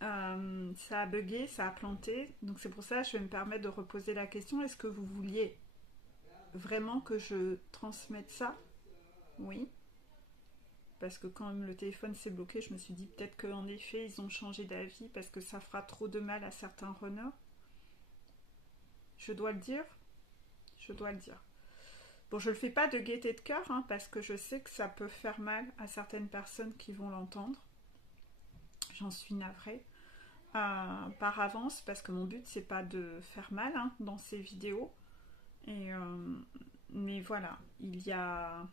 Ça a bugué, ça a planté. Donc c'est pour ça que je vais me permettre de reposer la question. Est-ce que vous vouliez vraiment que je transmette ça? Oui. Parce que quand le téléphone s'est bloqué, je me suis dit peut-être qu'en effet, ils ont changé d'avis parce que ça fera trop de mal à certains runners. Je dois le dire. Je dois le dire. Bon, je ne le fais pas de gaieté de cœur, hein, parce que je sais que ça peut faire mal à certaines personnes qui vont l'entendre. J'en suis navrée. Par avance, parce que mon but, c'est pas de faire mal hein, dans ces vidéos. Mais voilà, il y a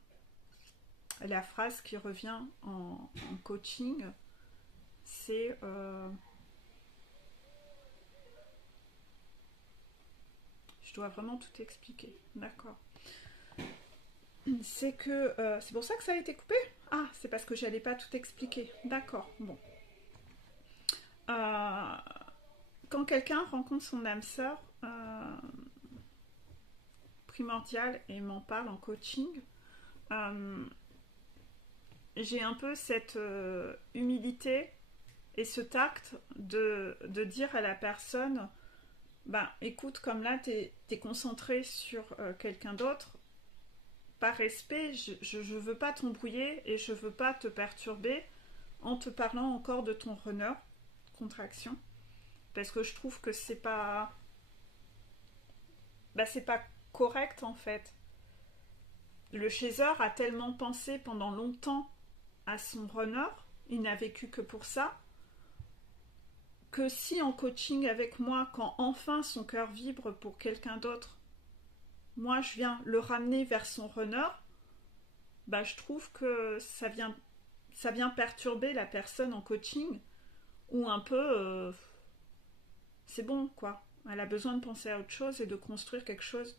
la phrase qui revient en coaching, c'est... je dois vraiment tout expliquer, d'accord. C'est que... c'est pour ça que ça a été coupé? Ah, c'est parce que j'allais pas tout expliquer. D'accord, bon. Quand quelqu'un rencontre son âme sœur primordiale et m'en parle en coaching, j'ai un peu cette humilité et ce tact de dire à la personne, bah écoute, comme là t'es concentré sur quelqu'un d'autre, par respect, je veux pas t'embrouiller et je veux pas te perturber en te parlant encore de ton runner, contraction, parce que je trouve que c'est pas correct en fait. Le chaser a tellement pensé pendant longtemps à son runner, il n'a vécu que pour ça, que si en coaching avec moi, quand enfin son cœur vibre pour quelqu'un d'autre, moi je viens le ramener vers son runner, bah je trouve que ça vient perturber la personne en coaching, ou un peu c'est bon quoi, elle a besoin de penser à autre chose et de construire quelque chose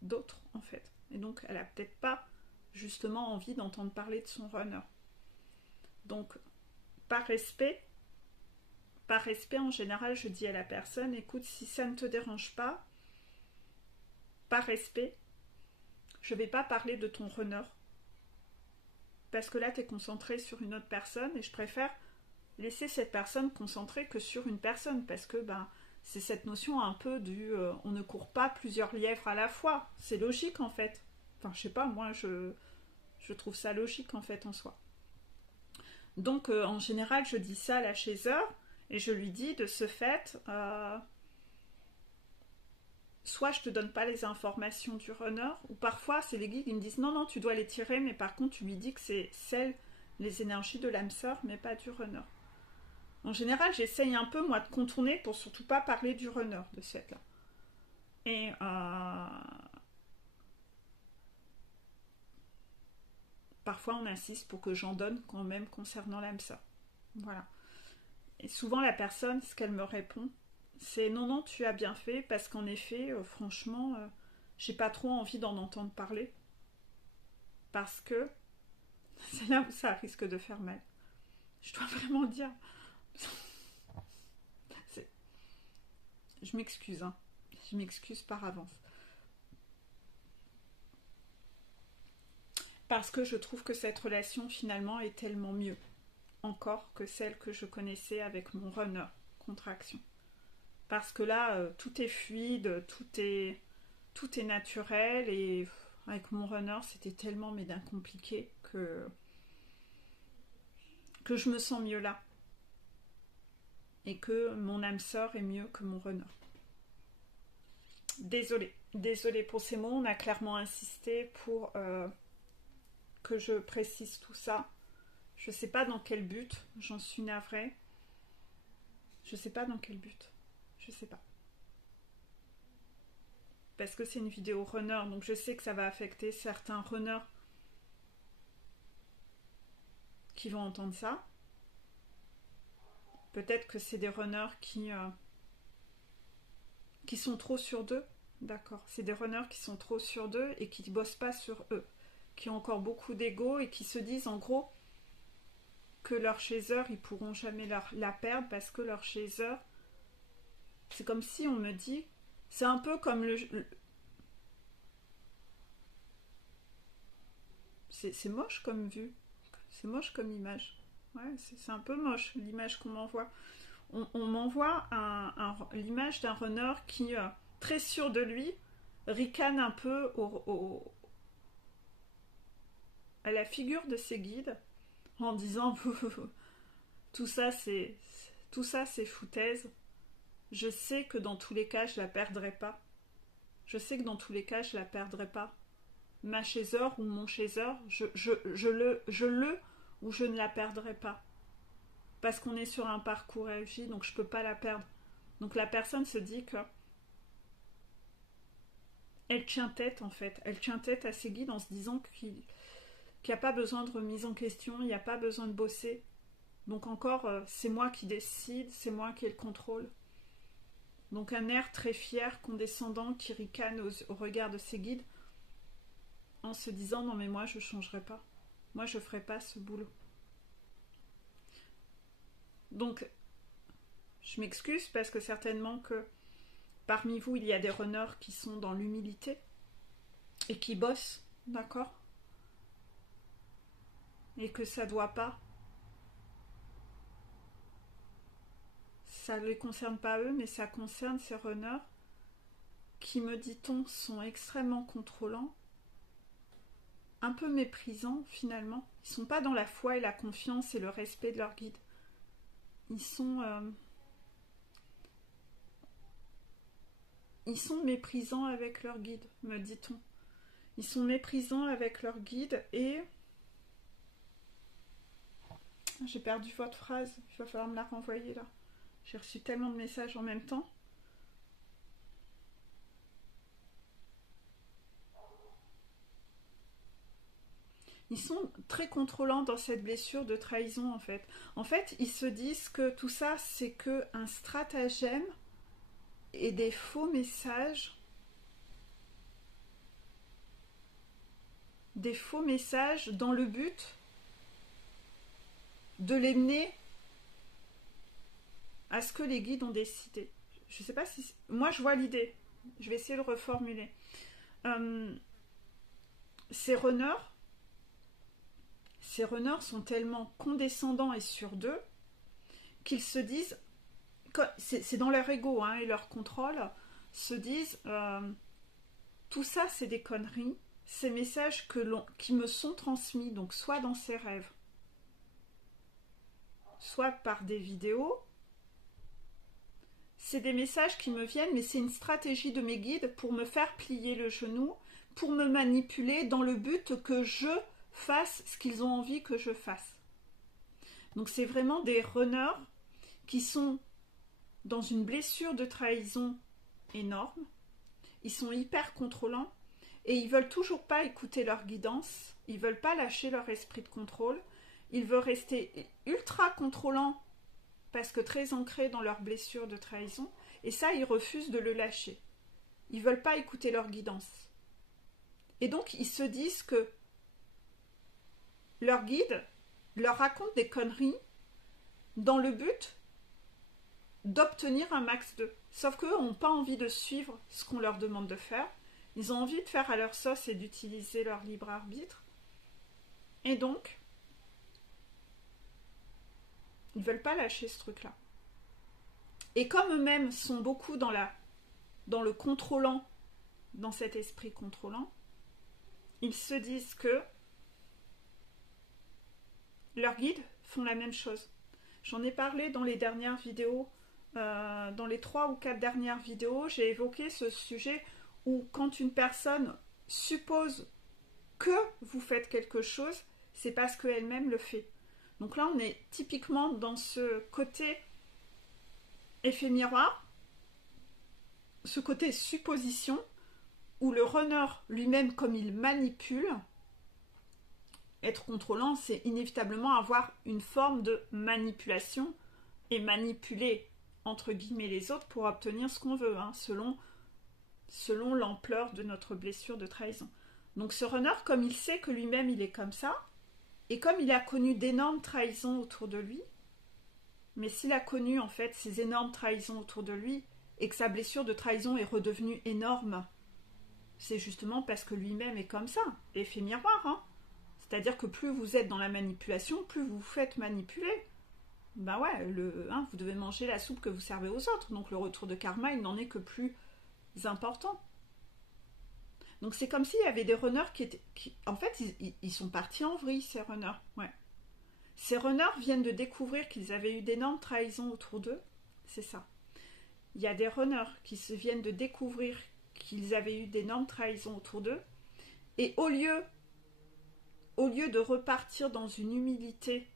d'autre en fait, et donc elle a peut-être pas justement envie d'entendre parler de son runner. Donc par respect en général je dis à la personne, écoute, si ça ne te dérange pas, par respect, je vais pas parler de ton runner, parce que là tu es concentré sur une autre personne et je préfère laisser cette personne concentrée que sur une personne, parce que c'est cette notion un peu du on ne court pas plusieurs lièvres à la fois, c'est logique en fait, enfin je sais pas, moi je trouve ça logique en fait en soi. Donc en général je dis ça à la chaser et je lui dis de ce fait soit je te donne pas les informations du runner, ou parfois c'est les guides qui me disent non tu dois les tirer, mais par contre tu lui dis que c'est les énergies de l'âme sœur mais pas du runner. En général j'essaye un peu moi de contourner pour surtout pas parler du runner de ce fait là. Et parfois on insiste pour que j'en donne quand même concernant l'âme sœur. Voilà. Et souvent la personne, ce qu'elle me répond, c'est non, tu as bien fait, parce qu'en effet, franchement, j'ai pas trop envie d'en entendre parler. Parce que c'est là où ça risque de faire mal. Je dois vraiment le dire. Je m'excuse, hein. Je m'excuse par avance. Parce que je trouve que cette relation finalement est tellement mieux encore que celle que je connaissais avec mon runner contraction. Parce que là, tout est fluide, tout est naturel et avec mon runner, c'était tellement mais d'un compliqué que je me sens mieux là. Et que mon âme sœur est mieux que mon runner. Désolée pour ces mots, on a clairement insisté pour que je précise tout ça. Je sais pas dans quel but, j'en suis navrée. Je sais pas dans quel but. Je sais pas. Parce que c'est une vidéo runner, donc je sais que ça va affecter certains runners qui vont entendre ça. Peut-être que c'est des runners qui sont trop sur d'eux. D'accord. C'est des runners qui sont trop sur d'eux et qui ne bossent pas sur eux. Qui ont encore beaucoup d'ego et qui se disent en gros que leur chaser, ils pourront jamais la perdre parce que leur chaser, c'est comme si on me dit, c'est un peu comme c'est moche comme vue, c'est moche comme image. Ouais, c'est un peu moche l'image qu'on m'envoie. On m'envoie l'image d'un runner qui, très sûr de lui, ricane un peu à la figure de ses guides en disant tout ça c'est foutaise. Je sais que dans tous les cas je la perdrai pas. Je sais que dans tous les cas je la perdrai pas. Ma chaser ou mon chaser, je le ou je ne la perdrai pas. Parce qu'on est sur un parcours FJ, donc je peux pas la perdre. Donc la personne se dit que elle tient tête en fait. Elle tient tête à ses guides en se disant qu'il n'y a pas besoin de remise en question, il n'y a pas besoin de bosser. Donc encore, c'est moi qui décide, c'est moi qui ai le contrôle. Donc un air très fier, condescendant, qui ricane au regard de ses guides, en se disant non mais moi je ne changerai pas. Moi je ne ferai pas ce boulot. Donc je m'excuse parce que certainement que parmi vous il y a des runners qui sont dans l'humilité et qui bossent, d'accord ? Et que ça doit pas. Ça ne les concerne pas eux, mais ça concerne ces runners qui, me dit-on, sont extrêmement contrôlants, un peu méprisants finalement. Ils ne sont pas dans la foi et la confiance et le respect de leur guide. Ils sont méprisants avec leur guide, me dit-on. Ils sont méprisants avec leur guide et... J'ai perdu votre phrase, il va falloir me la renvoyer là. J'ai reçu tellement de messages en même temps. Ils sont très contrôlants dans cette blessure de trahison en fait. En fait, ils se disent que tout ça, c'est que un stratagème et des faux messages. Des faux messages dans le but de les mener à ce que les guides ont décidé. Je ne sais pas si... Moi, je vois l'idée. Je vais essayer de le reformuler. Ces runners sont tellement condescendants et sûrs d'eux qu'ils se disent... C'est dans leur ego et leur contrôle, se disent tout ça, c'est des conneries. Ces messages qui me sont transmis, donc soit dans ces rêves, soit par des vidéos, c'est des messages qui me viennent, mais c'est une stratégie de mes guides pour me faire plier le genou, pour me manipuler dans le but que je fasse ce qu'ils ont envie que je fasse. Donc c'est vraiment des runners qui sont dans une blessure de trahison énorme. Ils sont hyper contrôlants et ils veulent toujours pas écouter leur guidance. Ils veulent pas lâcher leur esprit de contrôle. Ils veulent rester ultra contrôlants parce que très ancrés dans leur blessure de trahison. Et ça, ils refusent de le lâcher. Ils veulent pas écouter leur guidance. Et donc, ils se disent que leur guide leur raconte des conneries dans le but d'obtenir un max 2. Sauf qu'eux n'ont pas envie de suivre ce qu'on leur demande de faire. Ils ont envie de faire à leur sauce et d'utiliser leur libre arbitre. Et donc, ils ne veulent pas lâcher ce truc-là. Et comme eux-mêmes sont beaucoup dans le contrôlant, dans cet esprit contrôlant, ils se disent que leurs guides font la même chose. J'en ai parlé dans les dernières vidéos, dans les 3 ou 4 dernières vidéos, j'ai évoqué ce sujet où quand une personne suppose que vous faites quelque chose, c'est parce qu'elle-même le fait. Donc là, on est typiquement dans ce côté effet miroir, ce côté supposition, où le runner lui-même, comme il manipule, être contrôlant, c'est inévitablement avoir une forme de manipulation et manipuler, entre guillemets, les autres pour obtenir ce qu'on veut, hein, selon l'ampleur de notre blessure de trahison. Donc ce runner, comme il sait que lui-même il est comme ça, et comme il a connu d'énormes trahisons autour de lui, mais s'il a connu en fait ces énormes trahisons autour de lui, et que sa blessure de trahison est redevenue énorme, c'est justement parce que lui-même est comme ça, effet miroir, hein. C'est-à-dire que plus vous êtes dans la manipulation, plus vous vous faites manipuler. Ben ouais, vous devez manger la soupe que vous servez aux autres, donc le retour de karma, il n'en est que plus important. Donc c'est comme s'il y avait des runners en fait, ils sont partis en vrille, ces runners. Ouais. Ces runners viennent de découvrir qu'ils avaient eu d'énormes trahisons autour d'eux. C'est ça. Il y a des runners qui viennent de découvrir qu'ils avaient eu d'énormes trahisons autour d'eux. Et au lieu de repartir dans une humilité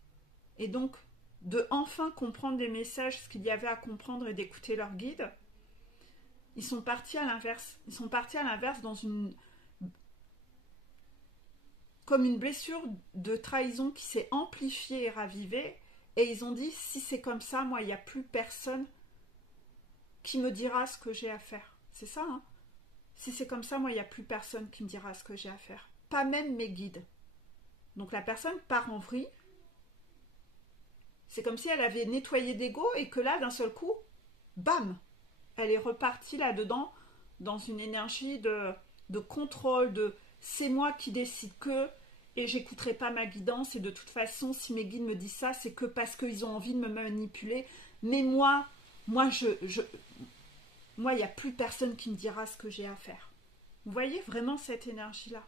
et donc de enfin comprendre des messages, ce qu'il y avait à comprendre et d'écouter leur guide, ils sont partis à l'inverse. Ils sont partis à l'inverse comme une blessure de trahison qui s'est amplifiée et ravivée, et ils ont dit, si c'est comme ça, moi, il n'y a plus personne qui me dira ce que j'ai à faire. C'est ça, hein? Si c'est comme ça, moi, il n'y a plus personne qui me dira ce que j'ai à faire. Pas même mes guides. Donc la personne part en vrille. C'est comme si elle avait nettoyé d'ego et que là, d'un seul coup, bam, elle est repartie là-dedans dans une énergie de contrôle, de c'est moi qui décide que, et j'écouterai pas ma guidance, et de toute façon, si mes guides me disent ça, c'est que parce qu'ils ont envie de me manipuler. Mais moi, il n'y a plus personne qui me dira ce que j'ai à faire. Vous voyez vraiment cette énergie-là?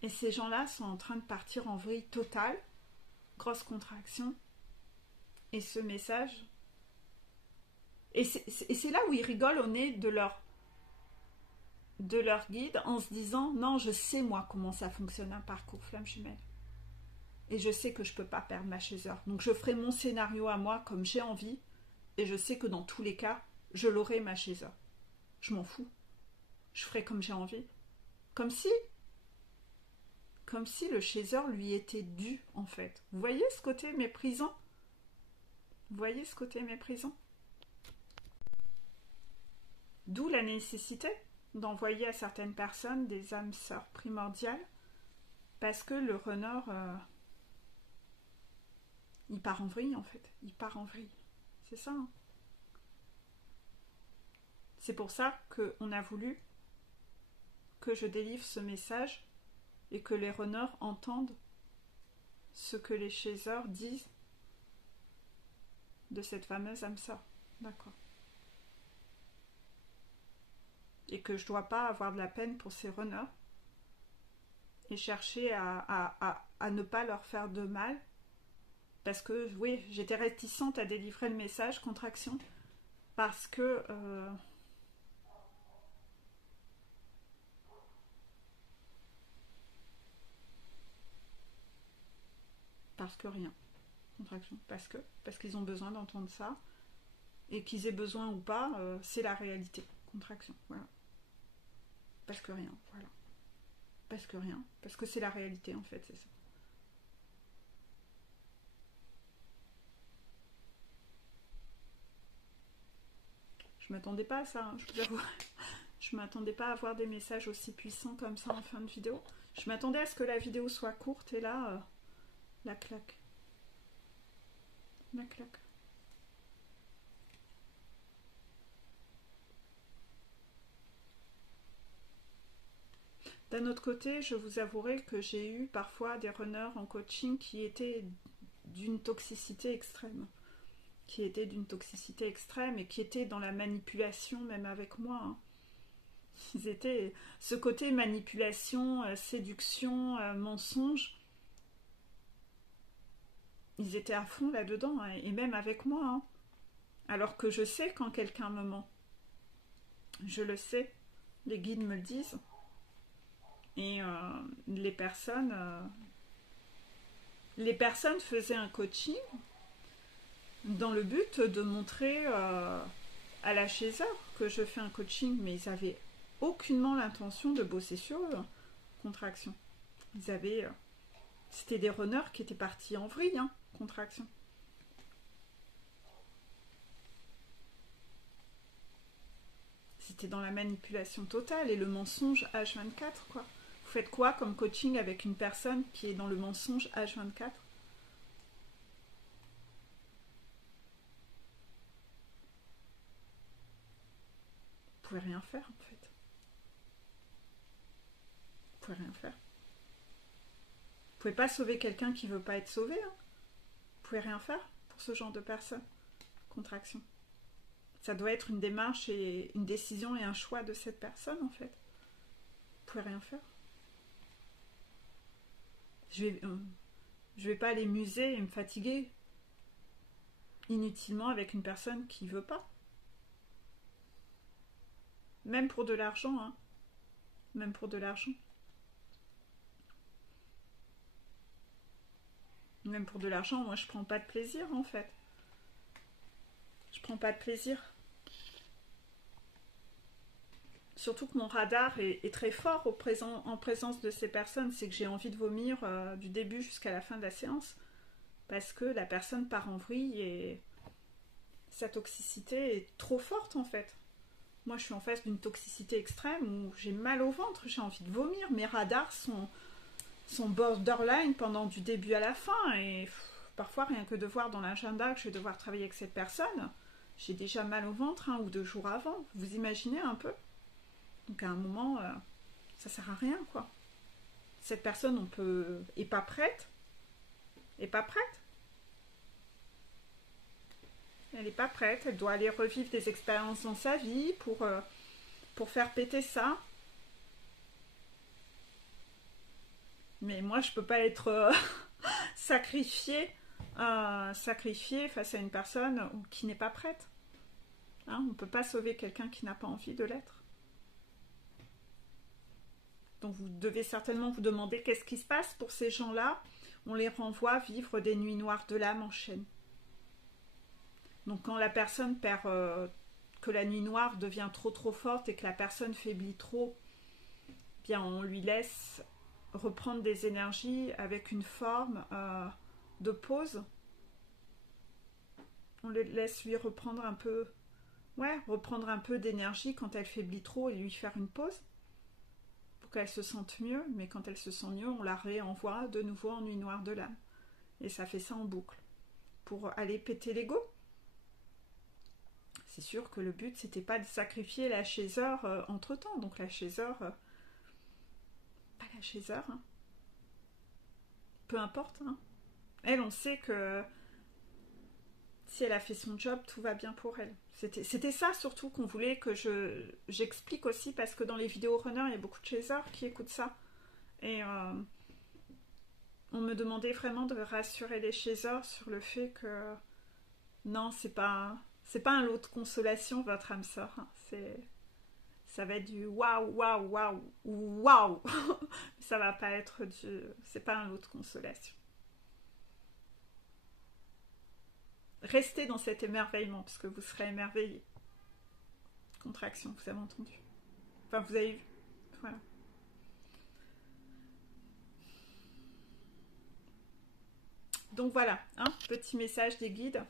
Et ces gens-là sont en train de partir en vrille totale, grosse contraction, et ce message. Et c'est là où ils rigolent au nez de leur guide en se disant, non, je sais moi comment ça fonctionne un parcours flamme jumelle. Et je sais que je ne peux pas perdre ma chasseur. Donc je ferai mon scénario à moi comme j'ai envie, et je sais que dans tous les cas, je l'aurai ma chasseur. Je m'en fous. Je ferai comme j'ai envie. Comme si le chasseur lui était dû, en fait. Vous voyez ce côté méprisant? Vous voyez ce côté méprisant? D'où la nécessité d'envoyer à certaines personnes des âmes sœurs primordiales, parce que le runner, il part en vrille, en fait. Il part en vrille. C'est ça, hein. C'est pour ça qu'on a voulu que je délivre ce message et que les runners entendent ce que les chasseurs disent de cette fameuse âme sœur. D'accord. Et que je ne dois pas avoir de la peine pour ces runners et chercher à ne pas leur faire de mal, parce que, oui, j'étais réticente à délivrer le message contraction, parce que rien, contraction, parce qu'ils ont besoin d'entendre ça, et qu'ils aient besoin ou pas, c'est la réalité, contraction, voilà. Parce que rien, voilà. Parce que rien, parce que c'est la réalité en fait, c'est ça. Je m'attendais pas à ça, hein, je vous avoue. Je m'attendais pas à avoir des messages aussi puissants comme ça en fin de vidéo. Je m'attendais à ce que la vidéo soit courte et là, la claque. La claque. D'un autre côté, je vous avouerai que j'ai eu parfois des runners en coaching qui étaient d'une toxicité extrême. Et qui étaient dans la manipulation même avec moi. Hein. Ils étaient ce côté manipulation, séduction, mensonge. Ils étaient à fond là-dedans, hein, et même avec moi. Hein. Alors que je sais quand quelqu'un me ment. Je le sais. Les guides me le disent. Et les personnes faisaient un coaching dans le but de montrer à la chasseur que je fais un coaching, mais ils avaient aucunement l'intention de bosser sur eux. Contraction. C'était des runners qui étaient partis en vrille, hein, contraction. C'était dans la manipulation totale et le mensonge H24, quoi. Vous faites quoi comme coaching avec une personne qui est dans le mensonge H24 ? Vous pouvez rien faire, en fait. Vous pouvez rien faire. Vous pouvez pas sauver quelqu'un qui veut pas être sauvé. Hein. Vous pouvez rien faire pour ce genre de personne. Contraction. Ça doit être une démarche et une décision et un choix de cette personne, en fait. Vous pouvez rien faire. Je vais pas aller muser et me fatiguer inutilement avec une personne qui veut pas. Même pour de l'argent, hein. Même pour de l'argent. Même pour de l'argent, moi je prends pas de plaisir, en fait. Je prends pas de plaisir. Surtout que mon radar est très fort en présence de ces personnes, c'est que j'ai envie de vomir du début jusqu'à la fin de la séance. Parce que la personne part en vrille et sa toxicité est trop forte, en fait. Moi je suis en face d'une toxicité extrême où j'ai mal au ventre, j'ai envie de vomir. Mes radars sont borderline pendant du début à la fin. Et parfois rien que de voir dans l'agenda que je vais devoir travailler avec cette personne, j'ai déjà mal au ventre 1 ou 2 jours avant. Vous imaginez un peu ? Donc à un moment, ça sert à rien, quoi. Cette personne, est pas prête. Elle est pas prête. Elle doit aller revivre des expériences dans sa vie pour faire péter ça. Mais moi, je peux pas être sacrifiée face à une personne qui n'est pas prête. Hein, on peut pas sauver quelqu'un qui n'a pas envie de l'être. Donc vous devez certainement vous demander qu'est-ce qui se passe pour ces gens-là. On les renvoie vivre des nuits noires de l'âme en chaîne. Donc quand la personne perd, que la nuit noire devient trop forte et que la personne faiblit trop, bien on lui laisse reprendre des énergies avec une forme de pause. On le laisse lui reprendre un peu d'énergie quand elle faiblit trop et lui faire une pause. Qu'elle se sente mieux, mais quand elle se sent mieux, on la réenvoie de nouveau en nuit noire de l'âme. Et ça fait ça en boucle. Pour aller péter l'ego. C'est sûr que le but, c'était pas de sacrifier la chasseur entre-temps. Donc la chasseur... pas la chasseur. Hein. Peu importe. Hein. Elle, on sait que si elle a fait son job, tout va bien pour elle. C'était ça surtout qu'on voulait que j'explique aussi, parce que dans les vidéos runner, il y a beaucoup de chasseurs qui écoutent ça. Et on me demandait vraiment de rassurer les chasseurs sur le fait que non, c'est pas un lot de consolation, votre âme sœur. Hein. Ça va être du waouh, waouh, waouh, waouh. Ça va pas être c'est pas un lot de consolation. Restez dans cet émerveillement, parce que vous serez émerveillés. Contraction, vous avez entendu. Enfin, vous avez vu. Voilà. Donc voilà, hein, petit message des guides.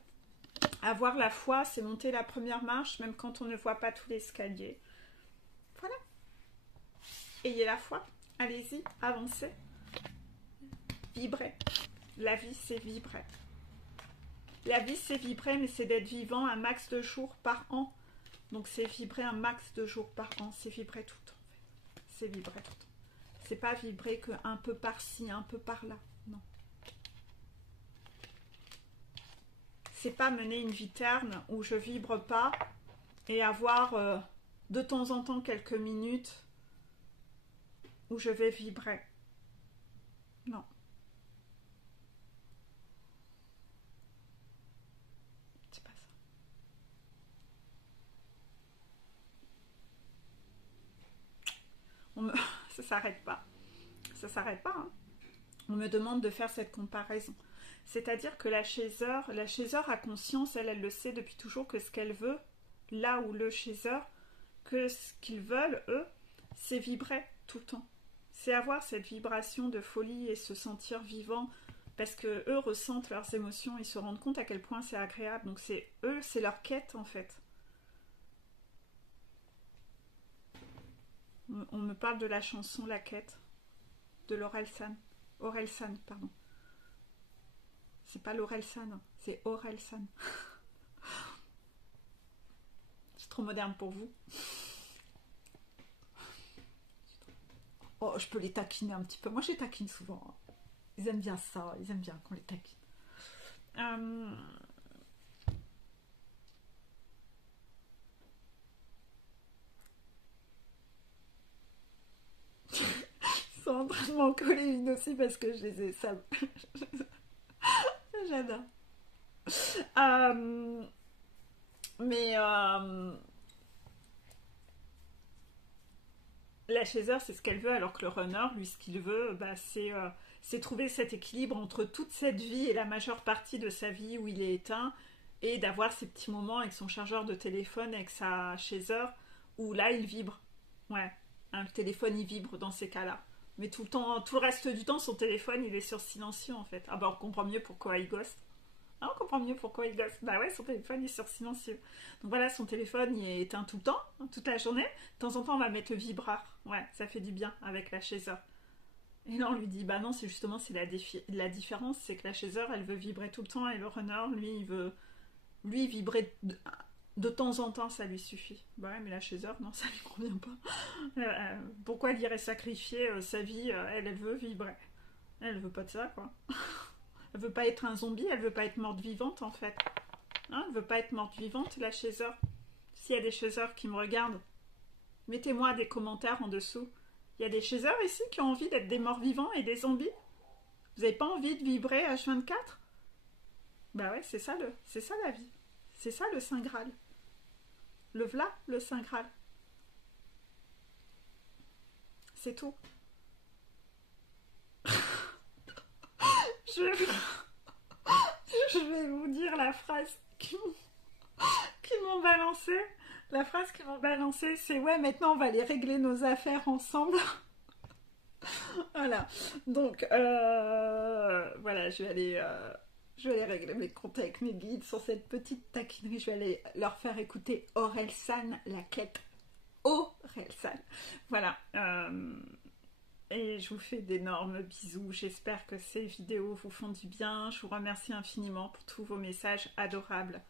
Avoir la foi, c'est monter la première marche, même quand on ne voit pas tout l'escalier. Voilà. Ayez la foi. Allez-y, avancez. Vibrez. La vie, c'est vibrer. La vie, c'est vibrer, mais c'est d'être vivant un max de jours par an. Donc, c'est vibrer un max de jours par an. C'est vibrer tout le temps, en fait. C'est vibrer tout le temps. C'est pas vibrer que un peu par-ci, un peu par-là. Non. C'est pas mener une vie terne où je vibre pas et avoir de temps en temps quelques minutes où je vais vibrer. Non. C'est pas ça. Ça s'arrête pas. Ça s'arrête pas. Hein. On me demande de faire cette comparaison. C'est-à-dire que la chaiseur a conscience, elle le sait depuis toujours que ce qu'elle veut, là où le chaiseur, que ce qu'ils veulent, eux, c'est vibrer tout le temps. C'est avoir cette vibration de folie et se sentir vivant parce que eux ressentent leurs émotions et se rendent compte à quel point c'est agréable. Donc c'est eux, c'est leur quête en fait. On me parle de la chanson La Quête de l'Orelsan. Orelsan, pardon. C'est pas l'Orelsan, c'est Orelsan. C'est trop moderne pour vous. Oh, je peux les taquiner un petit peu. Moi, je les taquine souvent. Ils aiment bien ça. Ils aiment bien qu'on les taquine. Ils sont en train de m'en coller une aussi parce que je les ai... Ça... J'adore. Mais... La chaiseur, c'est ce qu'elle veut, alors que le runner, lui, ce qu'il veut, bah, c'est trouver cet équilibre entre toute cette vie et la majeure partie de sa vie où il est éteint, et d'avoir ces petits moments avec son chargeur de téléphone, avec sa chaiseur, où là, il vibre. Ouais, hein, le téléphone, il vibre dans ces cas-là. Mais tout le temps, tout le reste du temps, son téléphone, il est sur silencieux, en fait. Ah bah, on comprend mieux pourquoi il ghost. Ah, on comprend mieux pourquoi il gosse. Bah ouais, son téléphone est sur silencieux. Donc voilà, son téléphone il est éteint tout le temps, hein, toute la journée. De temps en temps, on va mettre le vibreur. Ouais, ça fait du bien avec la chaiseur. Et là, on lui dit, bah non, c'est justement c'est la différence, c'est que la chaiseur, elle veut vibrer tout le temps et le runner, lui, il veut vibrer de temps en temps, ça lui suffit. Bah ouais, mais la chaiseur, non, ça lui convient pas. Pourquoi elle irait sacrifier sa vie elle veut vibrer. Elle veut pas de ça, quoi. Elle veut pas être un zombie, elle veut pas être morte vivante en fait. Hein, elle veut pas être morte vivante, la chaiseur. S'il y a des chaiseurs qui me regardent, mettez-moi des commentaires en dessous. Il y a des chaiseurs ici qui ont envie d'être des morts vivants et des zombies. Vous avez pas envie de vibrer H24? Bah ouais, c'est ça la vie. C'est ça le Saint Graal. Le v'là, le Saint Graal. C'est tout. Je vais vous dire la phrase qui m'ont balancé. La phrase qu'ils m'ont balancée, c'est ouais, maintenant on va aller régler nos affaires ensemble. Voilà. Donc, voilà, je vais aller régler mes comptes avec mes guides sur cette petite taquinerie. Je vais aller leur faire écouter Orelsan, La Quête. Orelsan. Voilà. Et je vous fais d'énormes bisous. J'espère que ces vidéos vous font du bien. Je vous remercie infiniment pour tous vos messages adorables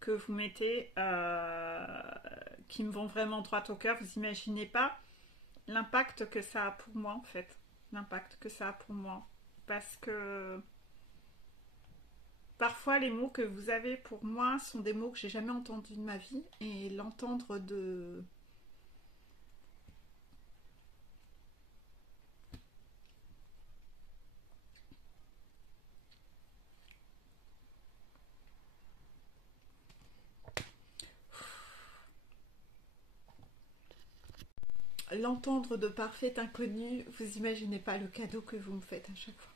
que vous mettez, qui me vont vraiment droit au cœur. Vous imaginez pas l'impact que ça a pour moi, en fait. L'impact que ça a pour moi. Parce que parfois, les mots que vous avez pour moi sont des mots que j'ai jamais entendus de ma vie. Et l'entendre de... L'entendre de parfait inconnu, vous imaginez pas le cadeau que vous me faites à chaque fois.